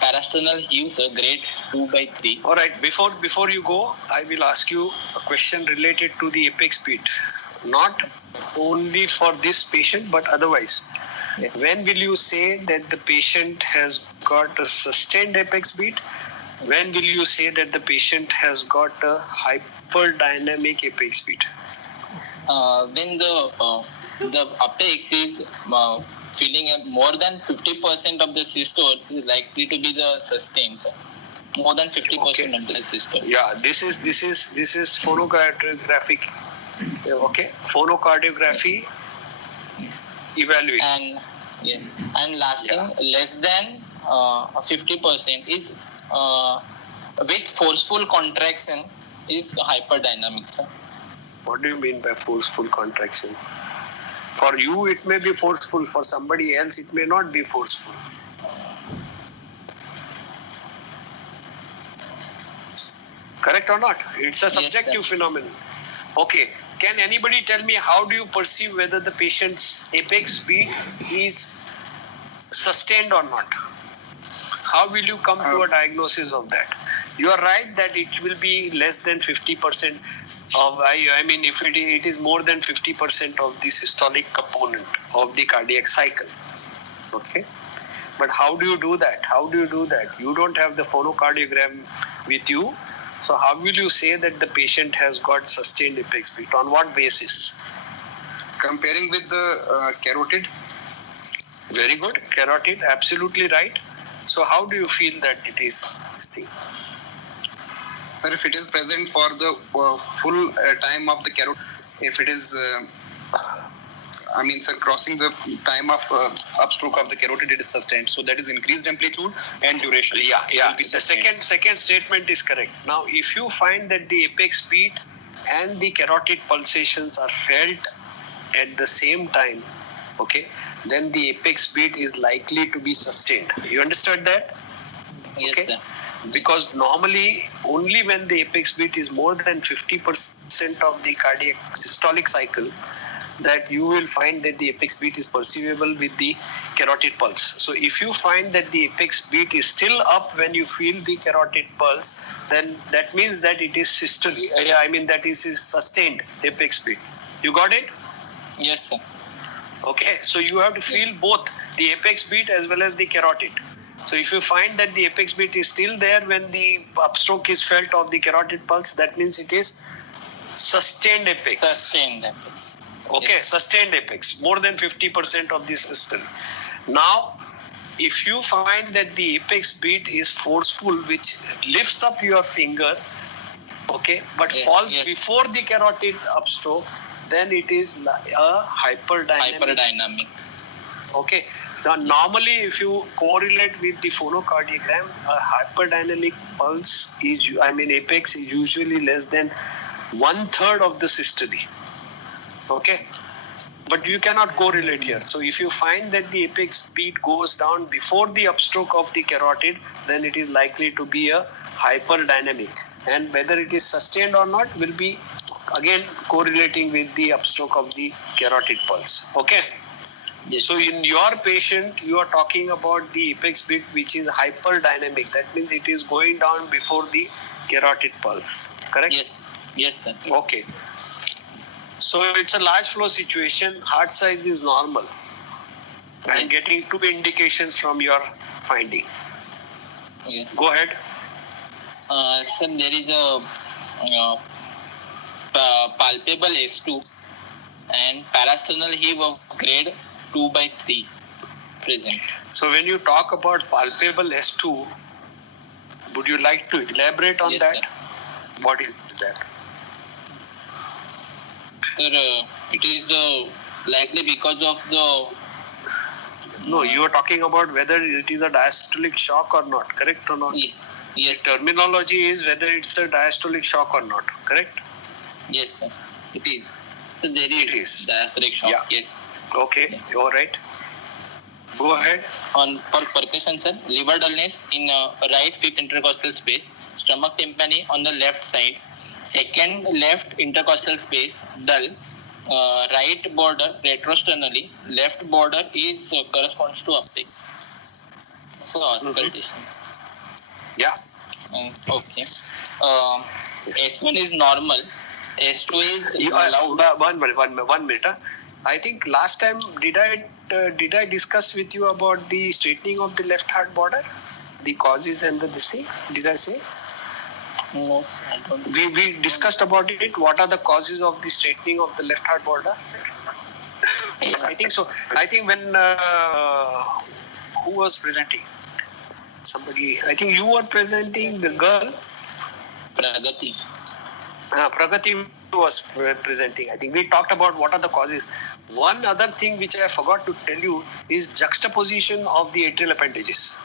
parasternal heave, sir, grade 2/3. All right. Before you go, I will ask you a question related to the apex beat, not only for this patient but otherwise. Yes. When will you say that the patient has got a sustained apex beat? When will you say that the patient has got a hyperdynamic apex beat? When the apex is filling up more than 50% of the systole, is likely to be the sustained, sir. More than 50% of the systole. Yeah, this is phonocardiographic. Okay, phonocardiography evaluation. And last thing, less than 50% is with forceful contraction is hyperdynamic, sir. What do you mean by forceful contraction? For you, it may be forceful. For somebody else, it may not be forceful. Correct or not? It's a subjective phenomenon. Okay. Can anybody tell me how do you perceive whether the patient's apex beat is sustained or not? How will you come to a diagnosis of that? You are right that it will be less than 50% of, if it is more than 50% of the systolic component of the cardiac cycle. Okay. But how do you do that? You don't have the phonocardiogram with you. So how will you say that the patient has got sustained apex beat? On what basis? Comparing with the carotid. Very good. Carotid, absolutely right. So how do you feel that it is this thing? Sir, if it is present for the full time of the carotid, if it is, crossing the time of upstroke of the carotid, it is sustained. So that is increased amplitude and duration. Yeah. The second statement is correct. Now, if you find that the apex beat and the carotid pulsations are felt at the same time, okay, then the apex beat is likely to be sustained. You understood that? Yes, okay. Sir. Because normally, only when the apex beat is more than 50% of the cardiac systolic cycle, that you will find that the apex beat is perceivable with the carotid pulse. So if you find that the apex beat is still up when you feel the carotid pulse, then that means that it is systolic. That is sustained apex beat. You got it? Yes, sir. Okay, so you have to feel both the apex beat as well as the carotid. So if you find that the apex beat is still there when the upstroke is felt of the carotid pulse, that means it is sustained apex. Sustained apex. Okay, yes. Sustained apex, more than 50% of the systole. Now, if you find that the apex beat is forceful, which lifts up your finger, okay, but falls before the carotid upstroke, then it is a hyperdynamic. Okay. Now, normally, if you correlate with the phonocardiogram, a hyperdynamic pulse is, apex is usually less than 1/3 of the systole. Okay. But you cannot correlate here. So if you find that the apex beat goes down before the upstroke of the carotid, then it is likely to be a hyperdynamic. And whether it is sustained or not will be again correlating with the upstroke of the carotid pulse. Okay. Yes. So in your patient, you are talking about the apex beat which is hyperdynamic. That means it is going down before the carotid pulse. Correct? Yes. Yes, sir. Okay. So it's a large flow situation. Heart size is normal. I'm getting two indications from your finding. Yes. Go ahead. Sir, there is a palpable S2 and parasternal heave of grade 2/3 present. So when you talk about palpable S2, would you like to elaborate on Yes, that? sir. What is that? Sir, it is likely because of the No, you are talking about whether it is a diastolic shock or not, correct or not? Yes, The terminology is whether it's a diastolic shock or not, correct? yes, sir. It is. So there is diastolic shock. Yeah. Yes. Okay, all right. Go ahead. For percussion, sir, liver dullness in right fifth intercostal space, stomach tympani on the left side, second left intercostal space dull, right border retrosternally, left border is corresponds to uptake. So auscultation. Yeah. Okay. S1 is normal. S2 is loud. One minute. I think last time did I discuss with you about the straightening of the left heart border, the causes and this thing? Did I say? No, I don't. We discussed about it. What are the causes of the straightening of the left heart border? Yes. I think so. I think when who was presenting? Somebody. I think you were presenting the girl. Pragati. Pragati was presenting. I think we talked about what are the causes. One other thing which I forgot to tell you is juxtaposition of the atrial appendages.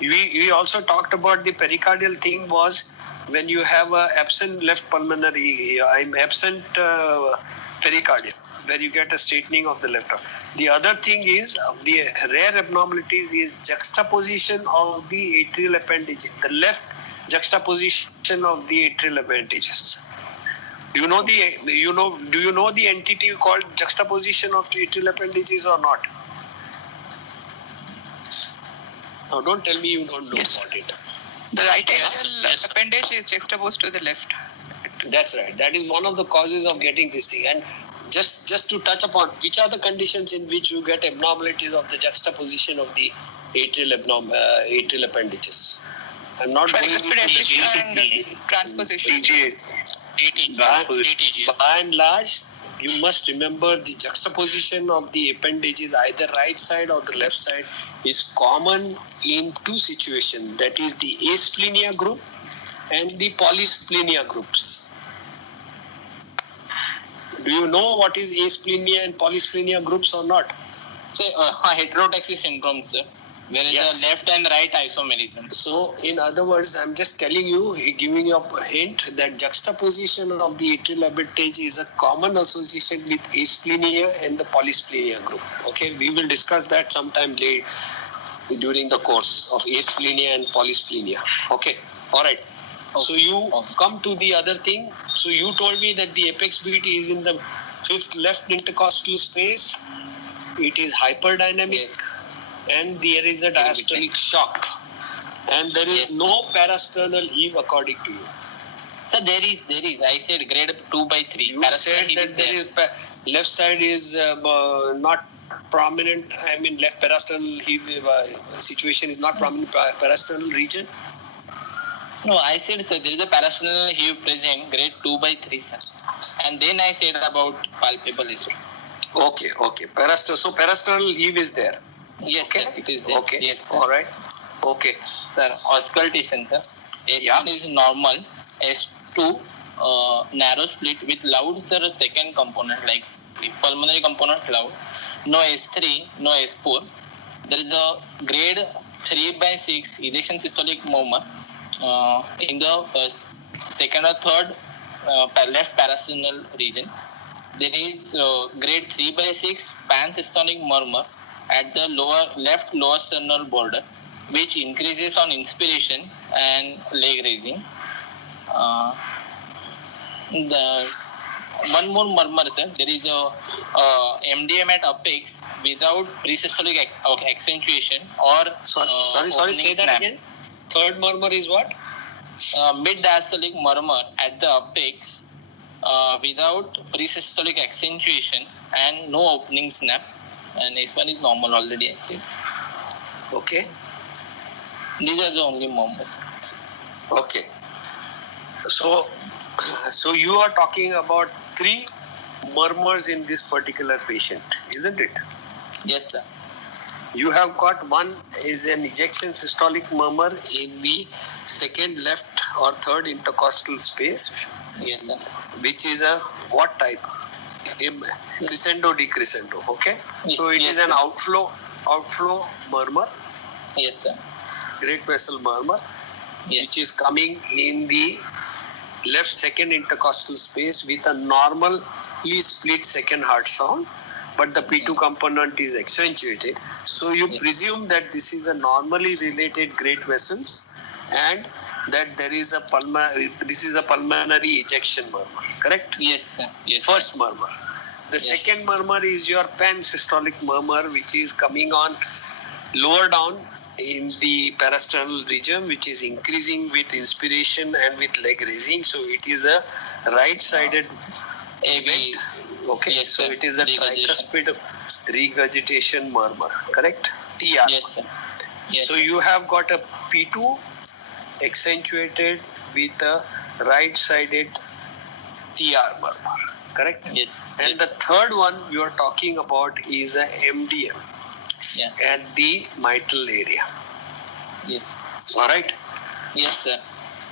We also talked about the pericardial thing was when you have a absent left pulmonary, absent pericardium, where you get a straightening of the left heart. The other thing is the rare abnormalities is juxtaposition of the atrial appendages. The left juxtaposition of the atrial appendages. Do you know the entity called juxtaposition of the atrial appendages or not? No, don't tell me you don't know about it. The right atrial Yes. appendage is juxtaposed to the left. That's right. That is one of the causes of getting this thing. And just to touch upon, which are the conditions in which you get abnormalities of the juxtaposition of the atrial appendages? I'm not going Tricuspid into atresia and transposition. By and large, you must remember the juxtaposition of the appendages, either right side or the left side, is common in two situations. That is the asplenia group and the polysplenia groups. Do you know what is asplenia and polysplenia groups or not? Say heterotaxy syndrome, sir. Where is Yes. the left and right isomerism? So, in other words, I'm just telling you, giving you a hint that juxtaposition of the atrial appendage is a common association with asplenia and the polysplenia group. Okay, we will discuss that sometime later during the course of asplenia and polysplenia. Okay, all right. So you come to the other thing. So you told me that the apex beat is in the fifth left intercostal space. It is hyperdynamic. Yes. And there is a diastolic shock, and there is no parasternal heave according to you. So there is. I said grade 2/3. You said that there is left side is not prominent. I mean, left parasternal heave situation is not prominent parasternal region. No, I said, sir, there is a parasternal heave present, grade 2/3, sir. And then I said about palpable issue. Okay. So parasternal heave is there. Yes, Okay. sir, it is there. Okay. Yes, sir. All right. Okay. Sir, auscultation, sir. S1 is normal. S2, narrow split with loud, sir, second component, like pulmonary component loud. No S3, no S4. There is a grade 3/6 ejection systolic murmur in the second or third left parasternal region. There is grade 3/6 pansystolic murmur at the left lower sternal border, which increases on inspiration and leg raising. One more murmur, sir. There is a MDM at apex without presystolic accentuation or Sorry. Say opening that snap. again. Third murmur is what? Mid diastolic murmur at the apex without presystolic accentuation and no opening snap, and S1 is normal already I said. Okay. These are the only murmurs. Okay. So you are talking about 3 murmurs in this particular patient, isn't it? Yes, sir. You have got one is an ejection systolic murmur in the second left or third intercostal space. Yes, sir. Which is a what type? Crescendo decrescendo. Okay. Yes, So it yes, is an sir. outflow murmur, Yes, sir. great vessel murmur, Yes. which is coming in the left second intercostal space with a normally split second heart sound, but the P2 component is accentuated. So you Yes. presume that this is a normally related great vessels and that there is a this is a pulmonary ejection murmur, correct? Yes, sir. Yes. First murmur. The Yes. second murmur is your pan-systolic murmur, which is coming on lower down in the parasternal region, which is increasing with inspiration and with leg raising. So it is a right-sided event. Okay, Yes, so sir. it is a Regurgitation. tricuspid regurgitation murmur, correct? TR. Yes, sir. Yes. So you have got a P2 accentuated with a right-sided TR murmur, correct? Yes. And the third one you are talking about is a MDM Yeah. at the mitral area. Yes. All right. Yes, sir.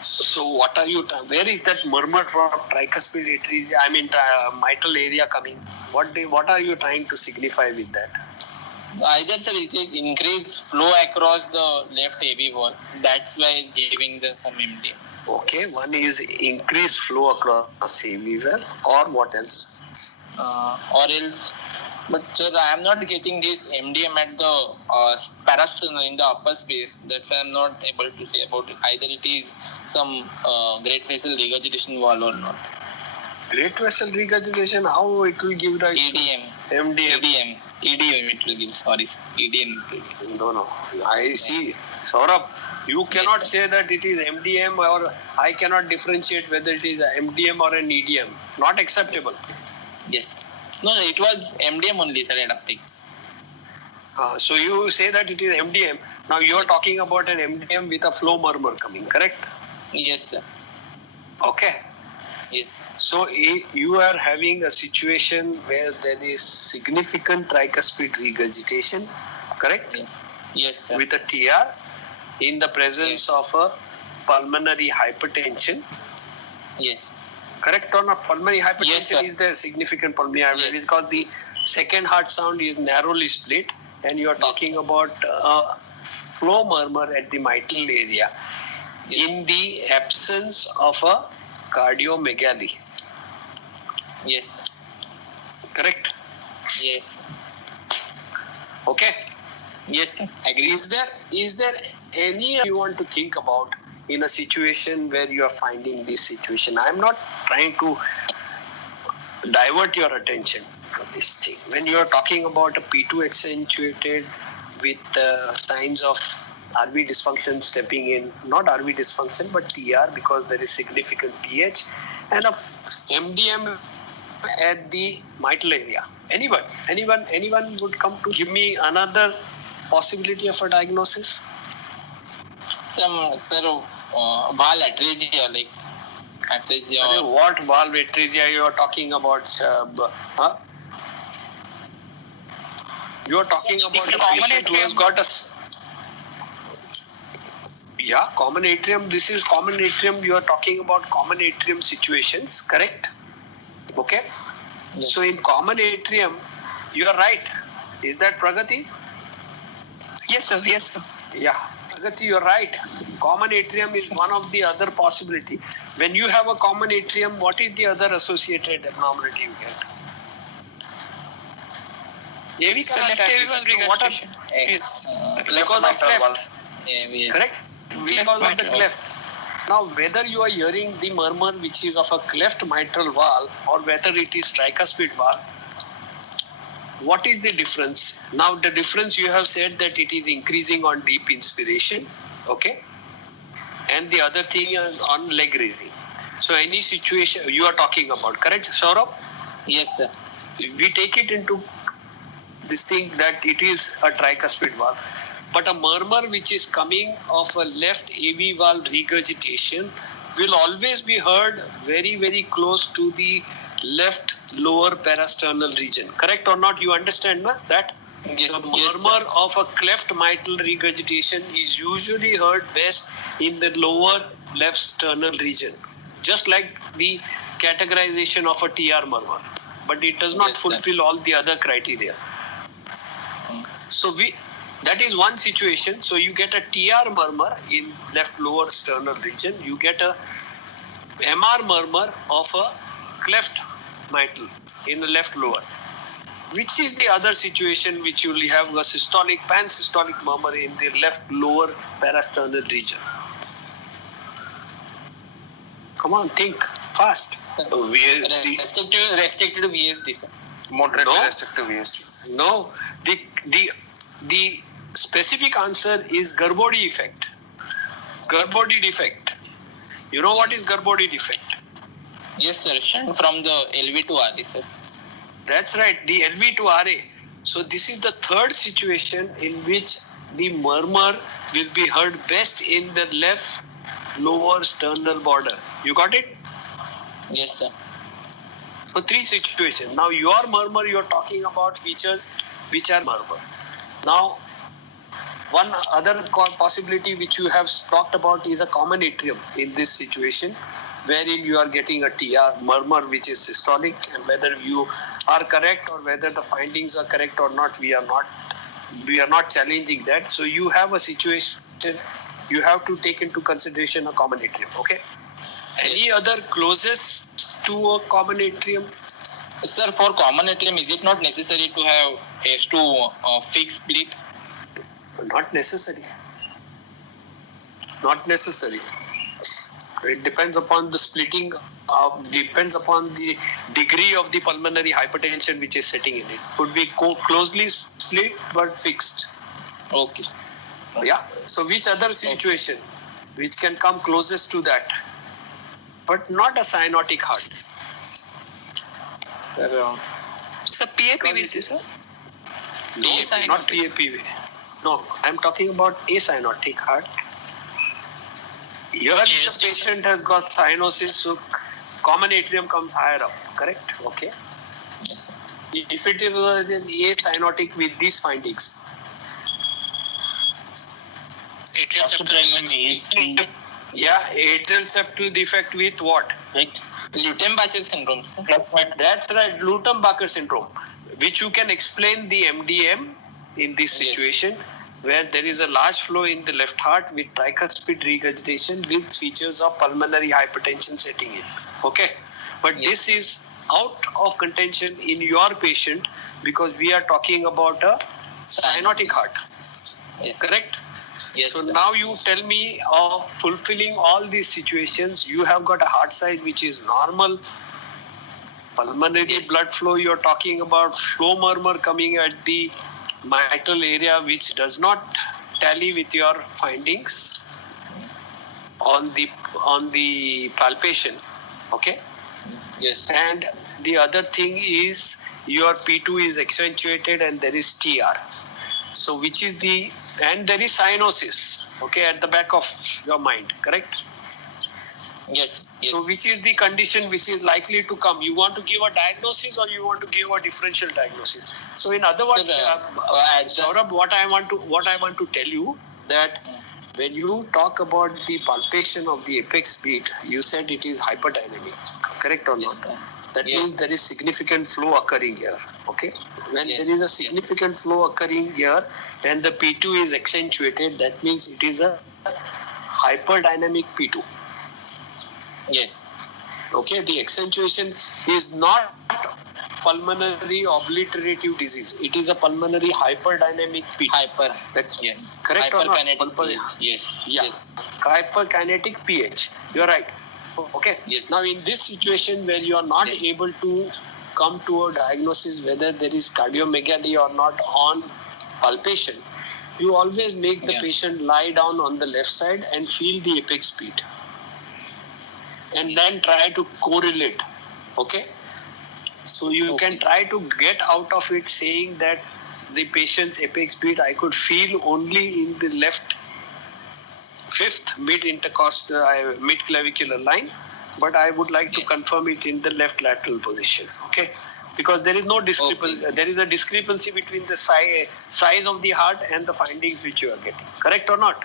So what are you? Where is that murmur from tricuspid atresia? I mean mitral area coming. What are you trying to signify with that? Either sir, it is increased flow across the left AV wall. That's why giving the some MDM. Okay, one is increased flow across AV well, or what else? Or else, but sir, I am not getting this MDM at the parasternal in the upper space. That's why I am not able to say about it. Either it is some great vessel regurgitation wall or not. Great vessel regurgitation. How it will give rise EDM. to MDM? EDM it will give. Sorry, EDM it will give. No. I see. Saurabh, you cannot say that it is MDM, or I cannot differentiate whether it is a MDM or an EDM. Not acceptable. Yes. No, it was MDM only, sir, adapting. So you say that it is MDM. Now you are talking about an MDM with a flow murmur coming, correct? Yes, sir. Okay. Yes. So you are having a situation where there is significant tricuspid regurgitation, correct? Yes. Yes, sir. With a TR in the presence of a pulmonary hypertension. Yes. Correct or not? Pulmonary hypertension Yes, sir. is the significant pulmonary hypertension, Yes. because the second heart sound is narrowly split, and you are talking about flow murmur at the mitral area in the absence of a cardiomegaly. Yes. Correct? Yes. Okay. Yes, sir. Agree. Is there any you want to think about in a situation where you are finding this situation? I am not trying to divert your attention from this thing. When you are talking about a P2 accentuated with signs of RV dysfunction stepping in, not RV dysfunction but TR, because there is significant pH, and of MDM at the mitral area. Anyone would come to give me another possibility of a diagnosis? Some sir, valve atresia, like atresia. What valve atresia you are talking about? Huh? You are talking about a common patient who has atrium. got common atrium. This is common atrium. You are talking about common atrium situations, correct? Okay. Yes. So in common atrium, you are right. Is that Pragati? Yes, sir. Yes, sir. Yeah, Pragati, you're right. Common atrium is one of the other possibility. When you have a common atrium, what is the other associated abnormality you get? AV So left cataract. avial regurgitation. Yes. Because of cleft. Yes. Correct? Because of the mitral. cleft. Now, whether you are hearing the murmur which is of a cleft mitral valve or whether it is tricuspid valve, what is the difference? Now, the difference you have said that it is increasing on deep inspiration, okay? And the other thing is on leg raising. So any situation you are talking about, correct, Saurabh? Yes, sir. We take it into this thing that it is a tricuspid valve, but a murmur which is coming of a left AV valve regurgitation will always be heard very, very close to the left lower parasternal region. Correct or not? You understand that? Yes, The yes, murmur of a cleft mitral regurgitation is usually heard best in the lower left sternal region, just like the categorization of a TR murmur, but it does not Yes, sir. fulfill all the other criteria. So that is one situation. So you get a TR murmur in left lower sternal region. You get a MR murmur of a cleft mitral in the left lower. Which is the other situation which you will have a systolic, pansystolic murmur in the left lower parasternal region? Come on, think fast. Restricted to VSD, sir. Moderately No. restrictive VSD. No, the specific answer is Garbody effect. Garbody defect. You know what is Garbody defect? Yes, sir. Shunt from the LV to RA, sir. That's right, the LV to RA. So this is the third situation in which the murmur will be heard best in the left lower sternal border. You got it? Yes, sir. So three situations. Now your murmur, you're talking about features which are murmur. Now one other possibility which you have talked about is a common atrium in this situation, wherein you are getting a TR murmur which is systolic, and whether you are correct or whether the findings are correct or not, we are not challenging that. So you have a situation, you have to take into consideration a common atrium. Okay. Any other closest to a common atrium? Sir, for common atrium, is it not necessary to have S2 fixed split? Not necessary. Not necessary. It depends upon the splitting, depends upon the degree of the pulmonary hypertension which is setting in it. Could be closely split but fixed. Okay. Yeah. So which other situation which can come closest to that? But not a cyanotic heart. Sir, PAPVC, sir? No, Acyanotic. not PAPV. No, I'm talking about acyanotic heart. Here the patient has got cyanosis, so common atrium comes higher up, correct? Okay. Yes, sir. If it is an acyanotic with these findings, Atrial septal defects. yeah, atrial septal defect with what? Lutem-Bachel syndrome, sir. That's right, Lutem-Bacher syndrome, which you can explain the MDM in this Yes. situation, where there is a large flow in the left heart with tricuspid regurgitation with features of pulmonary hypertension setting in. Okay, but Yes. this is out of contention in your patient because we are talking about a cyanotic heart. Yes. Correct? Yes, So sir. now you tell me of fulfilling all these situations, you have got a heart size which is normal, pulmonary Yes. blood flow, you're talking about flow murmur coming at the mitral area which does not tally with your findings on the palpation. Okay? Yes. And the other thing is your P2 is accentuated and there is TR. So which is and there is cyanosis, okay, at the back of your mind, correct? Yes. Yes. So which is the condition which is likely to come? You want to give a diagnosis or you want to give a differential diagnosis? So in other words, Saurabh, what I want to tell you that when you talk about the palpation of the apex beat, you said it is hyperdynamic, correct or not? That Yes. means there is significant flow occurring here. Okay. When Yes. there is a significant flow occurring here and the P2 is accentuated, that means it is a hyperdynamic P2. Yes. Okay. The accentuation is not pulmonary obliterative disease. It is a pulmonary hyperdynamic P2. Hyper. That, Yes. correct or not? Hyperkinetic. Yes. Yeah. Yes. Hyperkinetic pH. You're right. Okay. Yes. Now in this situation where you are not Yes. able to come to a diagnosis whether there is cardiomegaly or not on palpation, you always make the Yeah. patient lie down on the left side and feel the apex beat. and then try to correlate. Okay. So you can try to get out of it saying that the patient's apex beat I could feel only in the left fifth mid clavicular line, but I would like to confirm it in the left lateral position. Okay, because there is no discrepancy. There is a discrepancy between the size of the heart and the findings which you are getting. Correct or not?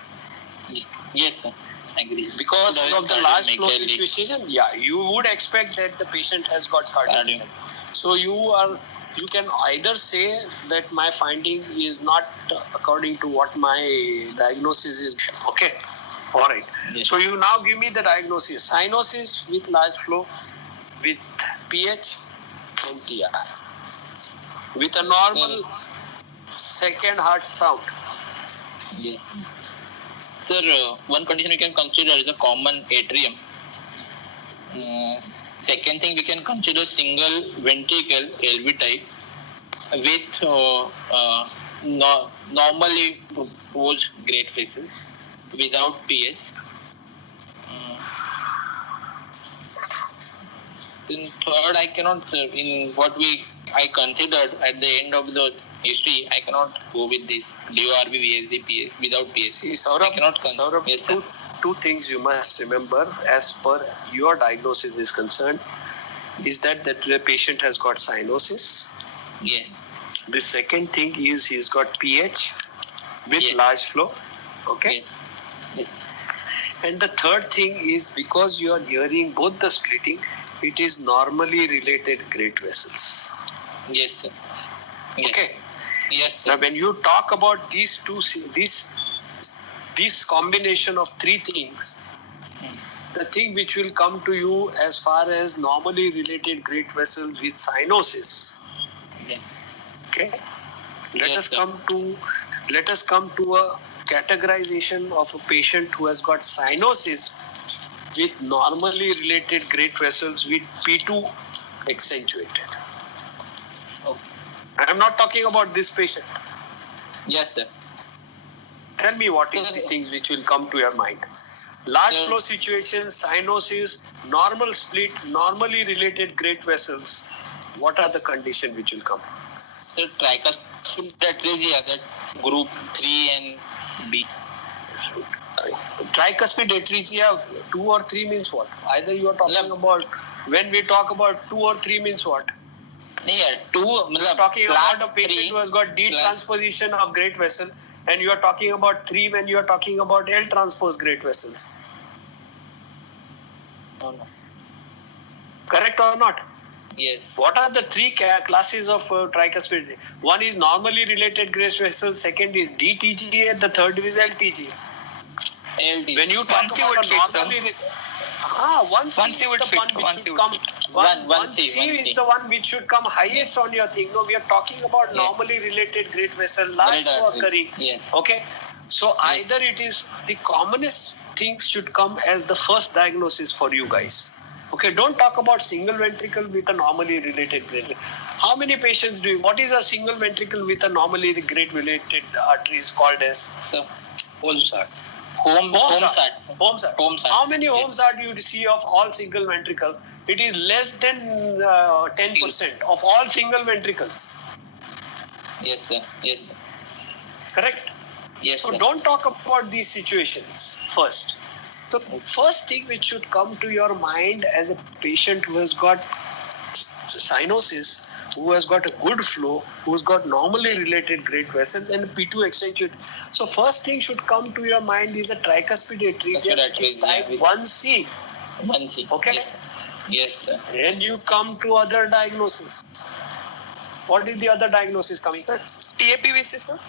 Yes, sir. Agree. Because of the large flow situation, you would expect that the patient has got cardiac. So you can either say that my finding is not according to what my diagnosis is. Okay. All right. Yes. So you now give me the diagnosis. Cyanosis with large flow, with PH and TR. With a normal second heart sound. Yes. Sir, one condition we can consider is a common atrium. Second thing, we can consider single ventricle LV type with normally proposed great vessels without PS. Then third, I cannot, in what I considered at the end of the history, I cannot go with this DORB, VSD, PS without PS. See, Saurabh, I cannot Saurabh, yes, sir. two things you must remember as per your diagnosis is concerned is that the patient has got cyanosis. Yes. The second thing is he's got PH with large flow. Okay. Yes. Yes. And the third thing is because you are hearing both the splitting, it is normally related great vessels. Yes, sir. Yes. Okay. Yes, sir. Now, when you talk about this combination of three things, the thing which will come to you as far as normally related great vessels with cyanosis. Yes. Okay. Let us come to a categorization of a patient who has got cyanosis with normally related great vessels with P2 accentuated. Okay. I am not talking about this patient. Yes, sir. Tell me what is the things which will come to your mind. Large flow situation, cyanosis, normal split, normally related great vessels. What are the conditions which will come? So tricuspid atresia, that group 3 and B. Tricuspid atresia 2 or 3 means what? Either you are talking about, when we talk about 2 or 3 means what? Yeah, 2. You are talking about a patient 3, who has got D transposition of great vessel, and you are talking about 3 when you are talking about L transpose great vessels. No. Correct or not? Yes. What are the 3 classes of tricuspid? One is normally related great vessel, second is DTGA, the third is LTGA. LD. When you talk C would about fit, sir. normally, one C would is the fit. one which One C should would come. fit. One C is the one which should come highest on your thing. No, we are talking about normally related great vessel, large flow occurring. Yes. Okay. So either it is the commonest things should come as the first diagnosis for you guys. Okay, don't talk about single ventricle with a normally related great. How many patients do you, what is a single ventricle with a normally great related artery is called as? So, Holmes heart. Holmes heart. How many Holmes heart do you see of all single ventricle? It is less than 10% of all single ventricles. Yes, sir. Yes, sir. Correct? Yes, So sir. don't talk about these situations first. The first thing which should come to your mind as a patient who has got cyanosis, who has got a good flow, who has got normally related great vessels and P2 accentuated. So first thing should come to your mind is a tricuspid atresia, which is type 1C. 1C. Okay. Yes, sir. Yes, sir. Then you come to other diagnosis. What is the other diagnosis coming? Sir, TAPVC, sir?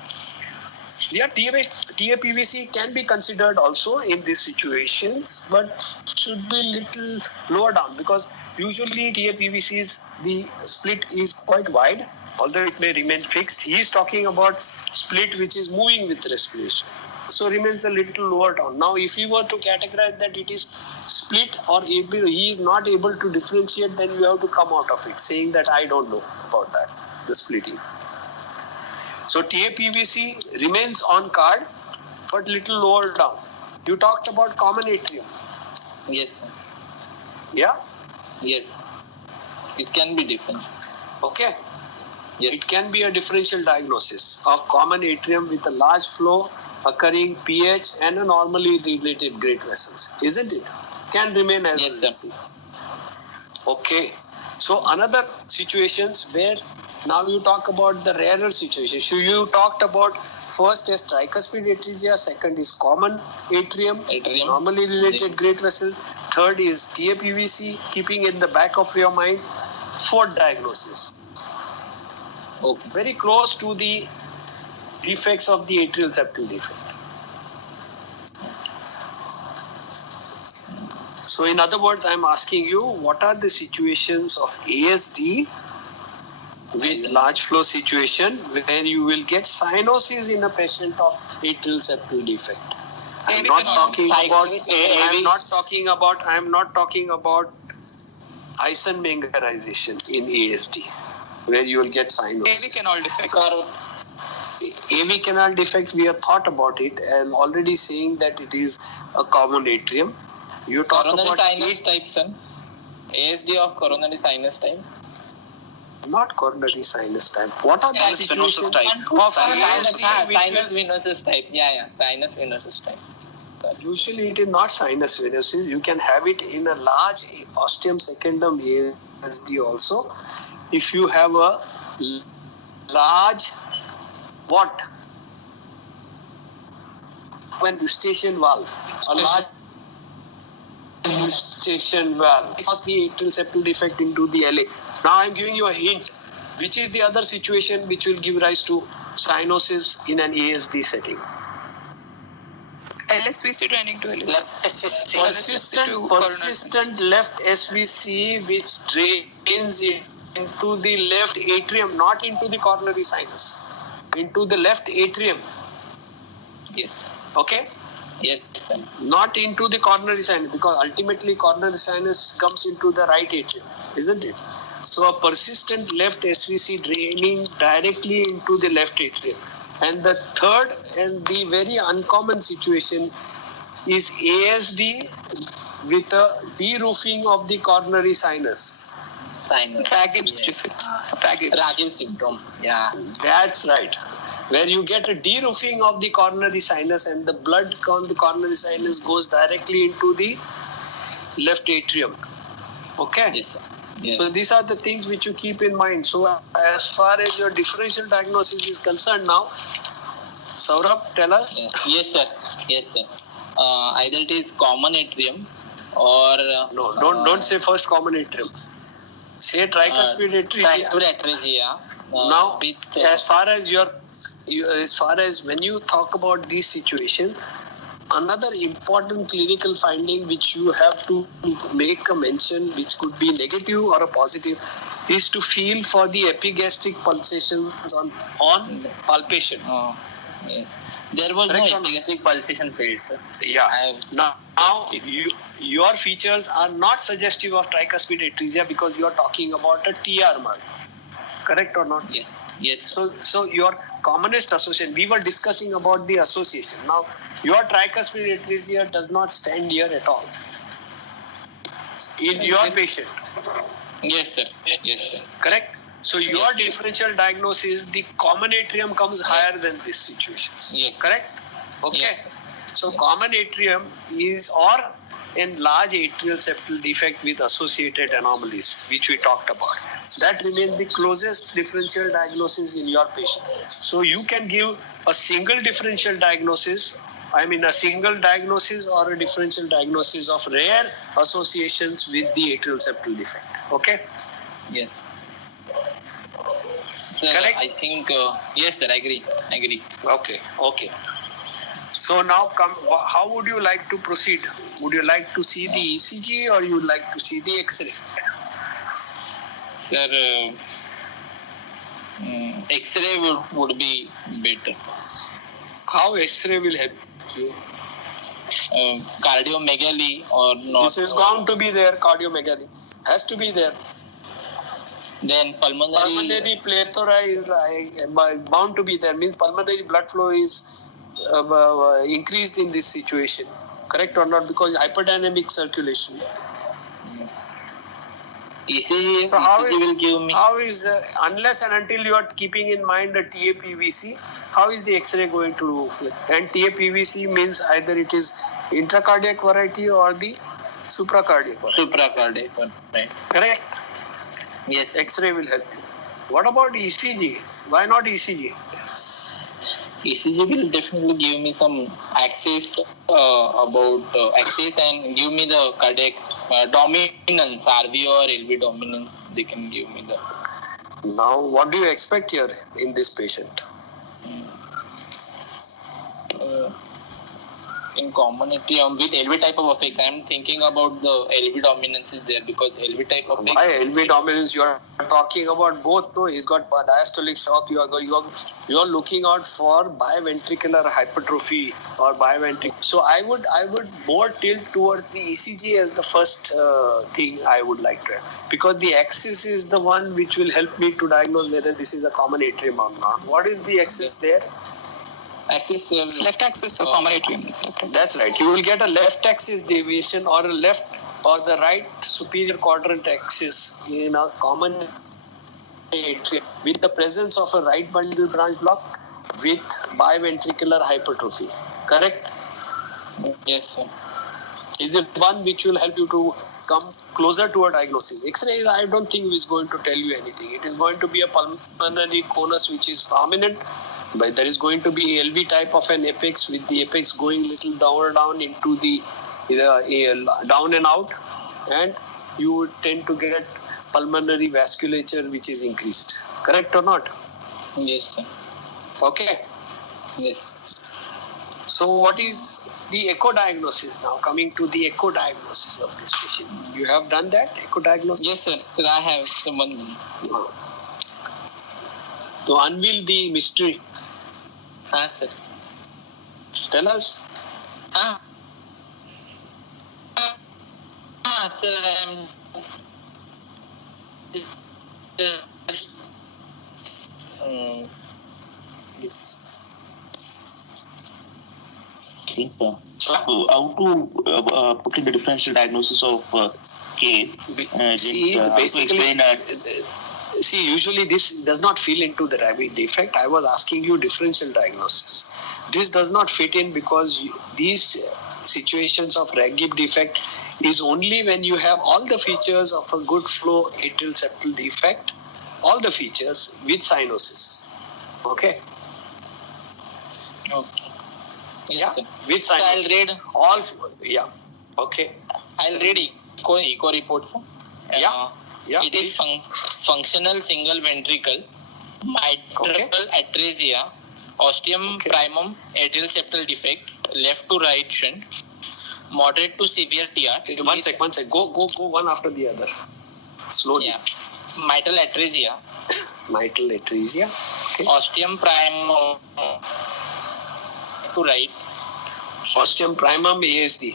Yeah, TAPVC can be considered also in these situations, but should be little lower down because usually TAPVC's the split is quite wide, although it may remain fixed. He is talking about split which is moving with respiration, so remains a little lower down. Now, if you were to categorize that it is split or he is not able to differentiate, then you have to come out of it, saying that I don't know about that, the splitting. So TAPVC remains on card, but little lower down. You talked about common atrium. Yes, sir. Yeah? Yes. It can be different. Okay. Yes. It can be a differential diagnosis of common atrium with a large flow occurring pH and a normally related great vessels, isn't it? Can remain as Yes, it sir. is. Okay. So another situations where now you talk about the rarer situation. So you talked about first is tricuspid atresia, second is common atrium. Normally related great vessel, third is TAPVC, keeping in the back of your mind, fourth diagnosis. Okay. Very close to the defects of the atrial septal defect. So in other words, I am asking you, what are the situations of ASD with large flow situation where you will get cyanosis in a patient of atrial septal defect? I am not talking about Eisenmengerization in ASD, where you will get cyanosis. AV canal defect. AV canal defect, we have thought about it and already saying that it is a common atrium. You talk Coronary about sinus type, son. ASD of coronary sinus type. not coronary sinus type. What are the Sinus venosus situations? type. Sinus venosus type. Yeah. Sinus venosus type. Usually it is not sinus venosus. You can have it in a large ostium secundum ASD also. If you have a large what? When eustachian valve, a large eustachian valve, cause the atrial septal defect into the LA. Now I am giving you a hint. Which is the other situation which will give rise to cyanosis in an ASD setting? LSVC training to LSVC. Persistent left SVC which drains into the left atrium, not into the coronary sinus, into the left atrium. Yes. Okay? Yes, sir. Not into the coronary sinus, because ultimately coronary sinus comes into the right atrium, isn't it? So a persistent left SVC draining directly into the left atrium. And the third and the very uncommon situation is ASD with a de-roofing of the coronary sinus. Sinus. Ragibb's defect. Ragibb's syndrome. Yeah. That's right. Where you get a de-roofing of the coronary sinus and the blood on the coronary sinus goes directly into the left atrium. Okay? Yes, sir. Yes. So these are the things which you keep in mind. So as far as your differential diagnosis is concerned now, Saurabh, tell us. Yes, sir. Yes, sir. Either it is common atrium or No, don't say first common atrium. Say tricuspid atresia. tricuspid atresia. Now, with, as far as when you talk about these situations, another important clinical finding which you have to make a mention, which could be negative or a positive, is to feel for the epigastric pulsations on palpation. Yes. There was Correct no or not? epigastric pulsation field, sir. Yeah. Now your features are not suggestive of tricuspid atresia because you are talking about a TR mark. Correct or not? Yes. Yes. So your commonest association, we were discussing about the association. Now, your tricuspid atresia does not stand here at all in your patient. Yes, sir. Yes, sir. Correct? So your Yes. differential diagnosis, the common atrium comes higher than these situations. Yes. Correct? Okay. Yes. So common atrium is or in large atrial septal defect with associated anomalies, which we talked about. That remains the closest differential diagnosis in your patient. So you can give a single differential diagnosis, a single diagnosis or a differential diagnosis of rare associations with the atrial septal defect. Okay? Yes. Sir, Correct? I think, yes, sir, I agree. Okay. So now how would you like to proceed? Would you like to see the ECG or you would like to see the X-ray? Sir, X-ray would be better. How X-ray will help you? Cardiomegaly or not. This is going to be there, cardiomegaly. Has to be there. Then Pulmonary plethora is bound to be there. Means pulmonary blood flow is increased in this situation. Correct or not? Because hyperdynamic circulation. ECG, So how ECG will give me. How is unless and until you are keeping in mind the TAPVC, how is the X-ray going to do? And TAPVC means either it is intracardiac variety or the supracardiac variety. Supracardiac one, right? Correct. Yes. X-ray will help you. What about ECG? Why not ECG? ECG will definitely give me some access access and give me the cardiac dominance, RV or LV dominance. They can give me the. Now, what do you expect here in this patient? In commonality with LV type of effects, I am thinking about the LV dominance is there because LV type of effects. Why LV dominance? You are talking about both. No, he's got diastolic shock. You are looking out for biventricular hypertrophy or biventricular. So I would more tilt towards the ECG as the first thing I would like to have, because the axis is the one which will help me to diagnose whether this is a common atrium or not. What is the axis there? Axis Left axis or common atrium. That's right. You will get a left axis deviation or a left or the right superior quadrant axis in a common atrium with the presence of a right bundle branch block with biventricular hypertrophy. Correct? Yes, sir. Is it one which will help you to come closer to a diagnosis? X-ray, I don't think is going to tell you anything. It is going to be a pulmonary conus which is prominent. But there is going to be LV type of an apex with the apex going little down into the down and out, and you would tend to get pulmonary vasculature which is increased. Correct or not? Yes, sir. Okay. Yes. So what is the echo diagnosis now? Coming to the echo diagnosis of this patient. You have done that echo diagnosis? Yes, sir. Sir, I have someone. To unveil the mystery. Sir. Tell us. Sir, I am. So how to put in the differential diagnosis of case? See, usually this does not fit into the rabbit defect. I was asking you differential diagnosis. This does not fit in because these situations of Raggib defect is only when you have all the features of a good flow atrial septal defect, all the features with cyanosis. Okay? Okay. Yes, yeah, with cyanosis. So I'll read all. Yeah. Okay. I'll read echo reports. Yeah. Yeah, it is functional single ventricle, mitral atresia, ostium primum atrial septal defect, left to right shunt, moderate to severe TR. One sec. Go one after the other. Slowly. Yeah. Mitral atresia. Mitral atresia. Okay. Ostium primum to right. Ostium primum ASD.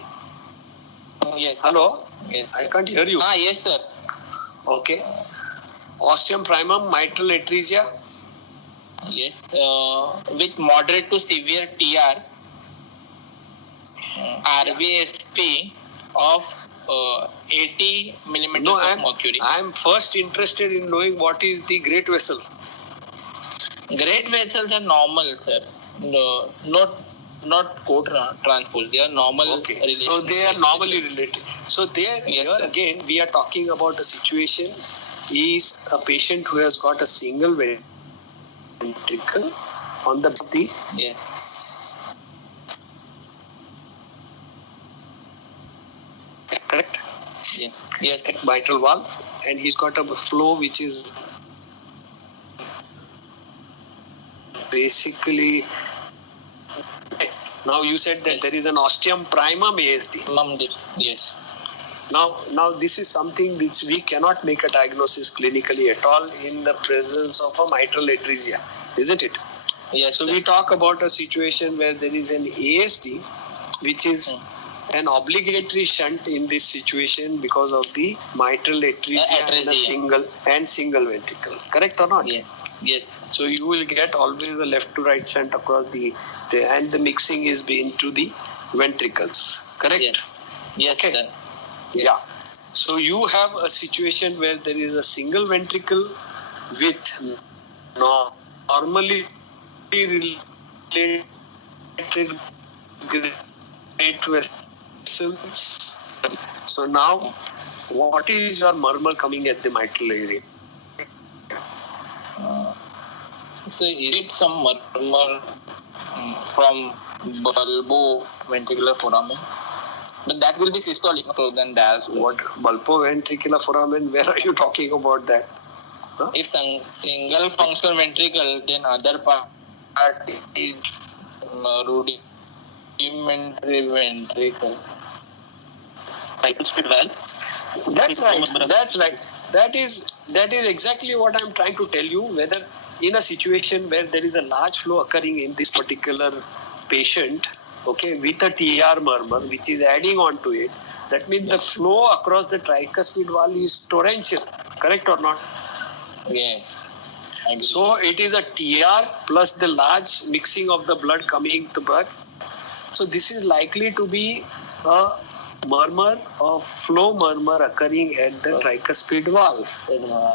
Yes. Hello? Yes. I can't hear you. Yes, sir. Okay. Ostium primum, mitral atresia. Yes. With moderate to severe TR, RVSP of 80 millimeters of mercury. I am first interested in knowing what is the great vessel. Great vessels are normal, sir. No, not co-transposed. They are normal. Okay. So they are normally related. So there, again, we are talking about a situation. Is a patient who has got a single ventricle on the body. Yes. Correct? Yes. Mitral valve, and he's got a flow which is basically. Now you said that there is an ostium primum ASD. Yes. Now this is something which we cannot make a diagnosis clinically at all in the presence of a mitral atresia, isn't it? Yes. So we talk about a situation where there is an ASD, which is an obligatory shunt in this situation because of the mitral atresia and single ventricles. Correct or not? Yes. So you will get always a left to right shunt across and the mixing is into the ventricles. Correct? Yes. Okay. Sir. Yeah. So you have a situation where there is a single ventricle with normally related great vessels. So now, what is your murmur coming at the mitral area? So is it some murmur from bulboventricular foramen? But that will be systolic rather than diastolic. What bulboventricular foramen? Where are you talking about that? Huh? If single functional ventricle, then other part is rudimentary ventricle. Tricuspid valve. That's right. That's right. That is exactly what I'm trying to tell you. Whether in a situation where there is a large flow occurring in this particular patient, okay, with a TR murmur which is adding on to it, that means the flow across the tricuspid valve is torrential. Correct or not? Yes. So it is a TR plus the large mixing of the blood coming to blood. So this is likely to be a murmur or flow murmur occurring at the tricuspid valve.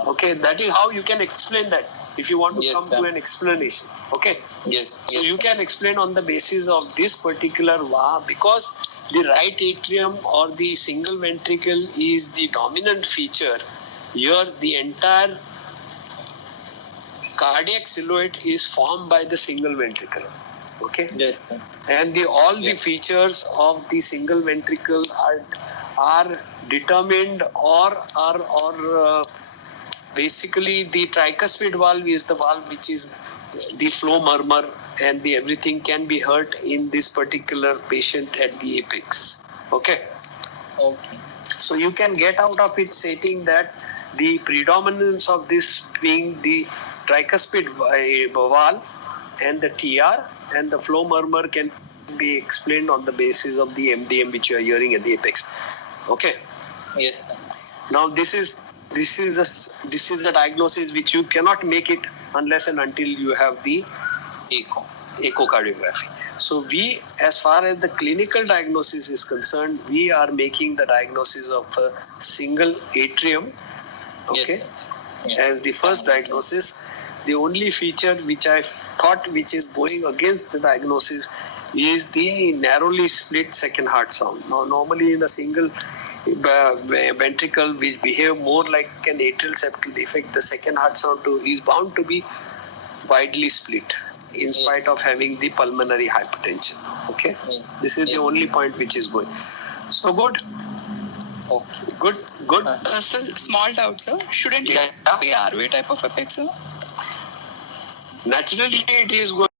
Okay, that is how you can explain that if you want to come to an explanation. Okay. Yes. So you can explain on the basis of this particular valve because the right atrium or the single ventricle is the dominant feature. Here the entire cardiac silhouette is formed by the single ventricle. Okay. Yes, sir. And all the features of the single ventricle are determined or basically the tricuspid valve is the valve which is the flow murmur and the everything can be heard in this particular patient at the apex. Okay. Okay. So you can get out of it stating that the predominance of this being the tricuspid valve and the TR and the flow murmur can be explained on the basis of the MDM which you are hearing at the apex. Okay. Yes, sir. Now this is a diagnosis which you cannot make it unless and until you have the echocardiography. So we, as far as the clinical diagnosis is concerned, we are making the diagnosis of a single atrium. Okay. Yes. As the first diagnosis. The only feature which I thought which is going against the diagnosis is the narrowly split second heart sound. Now, normally in a single ventricle which behave more like an atrial septal defect, the second heart sound is bound to be widely split in spite of having the pulmonary hypertension. Okay, this is the only point which is going. So good. Okay. Good. Sir, small doubt, sir. Shouldn't it be RV type of epic, sir? Naturally, it is going.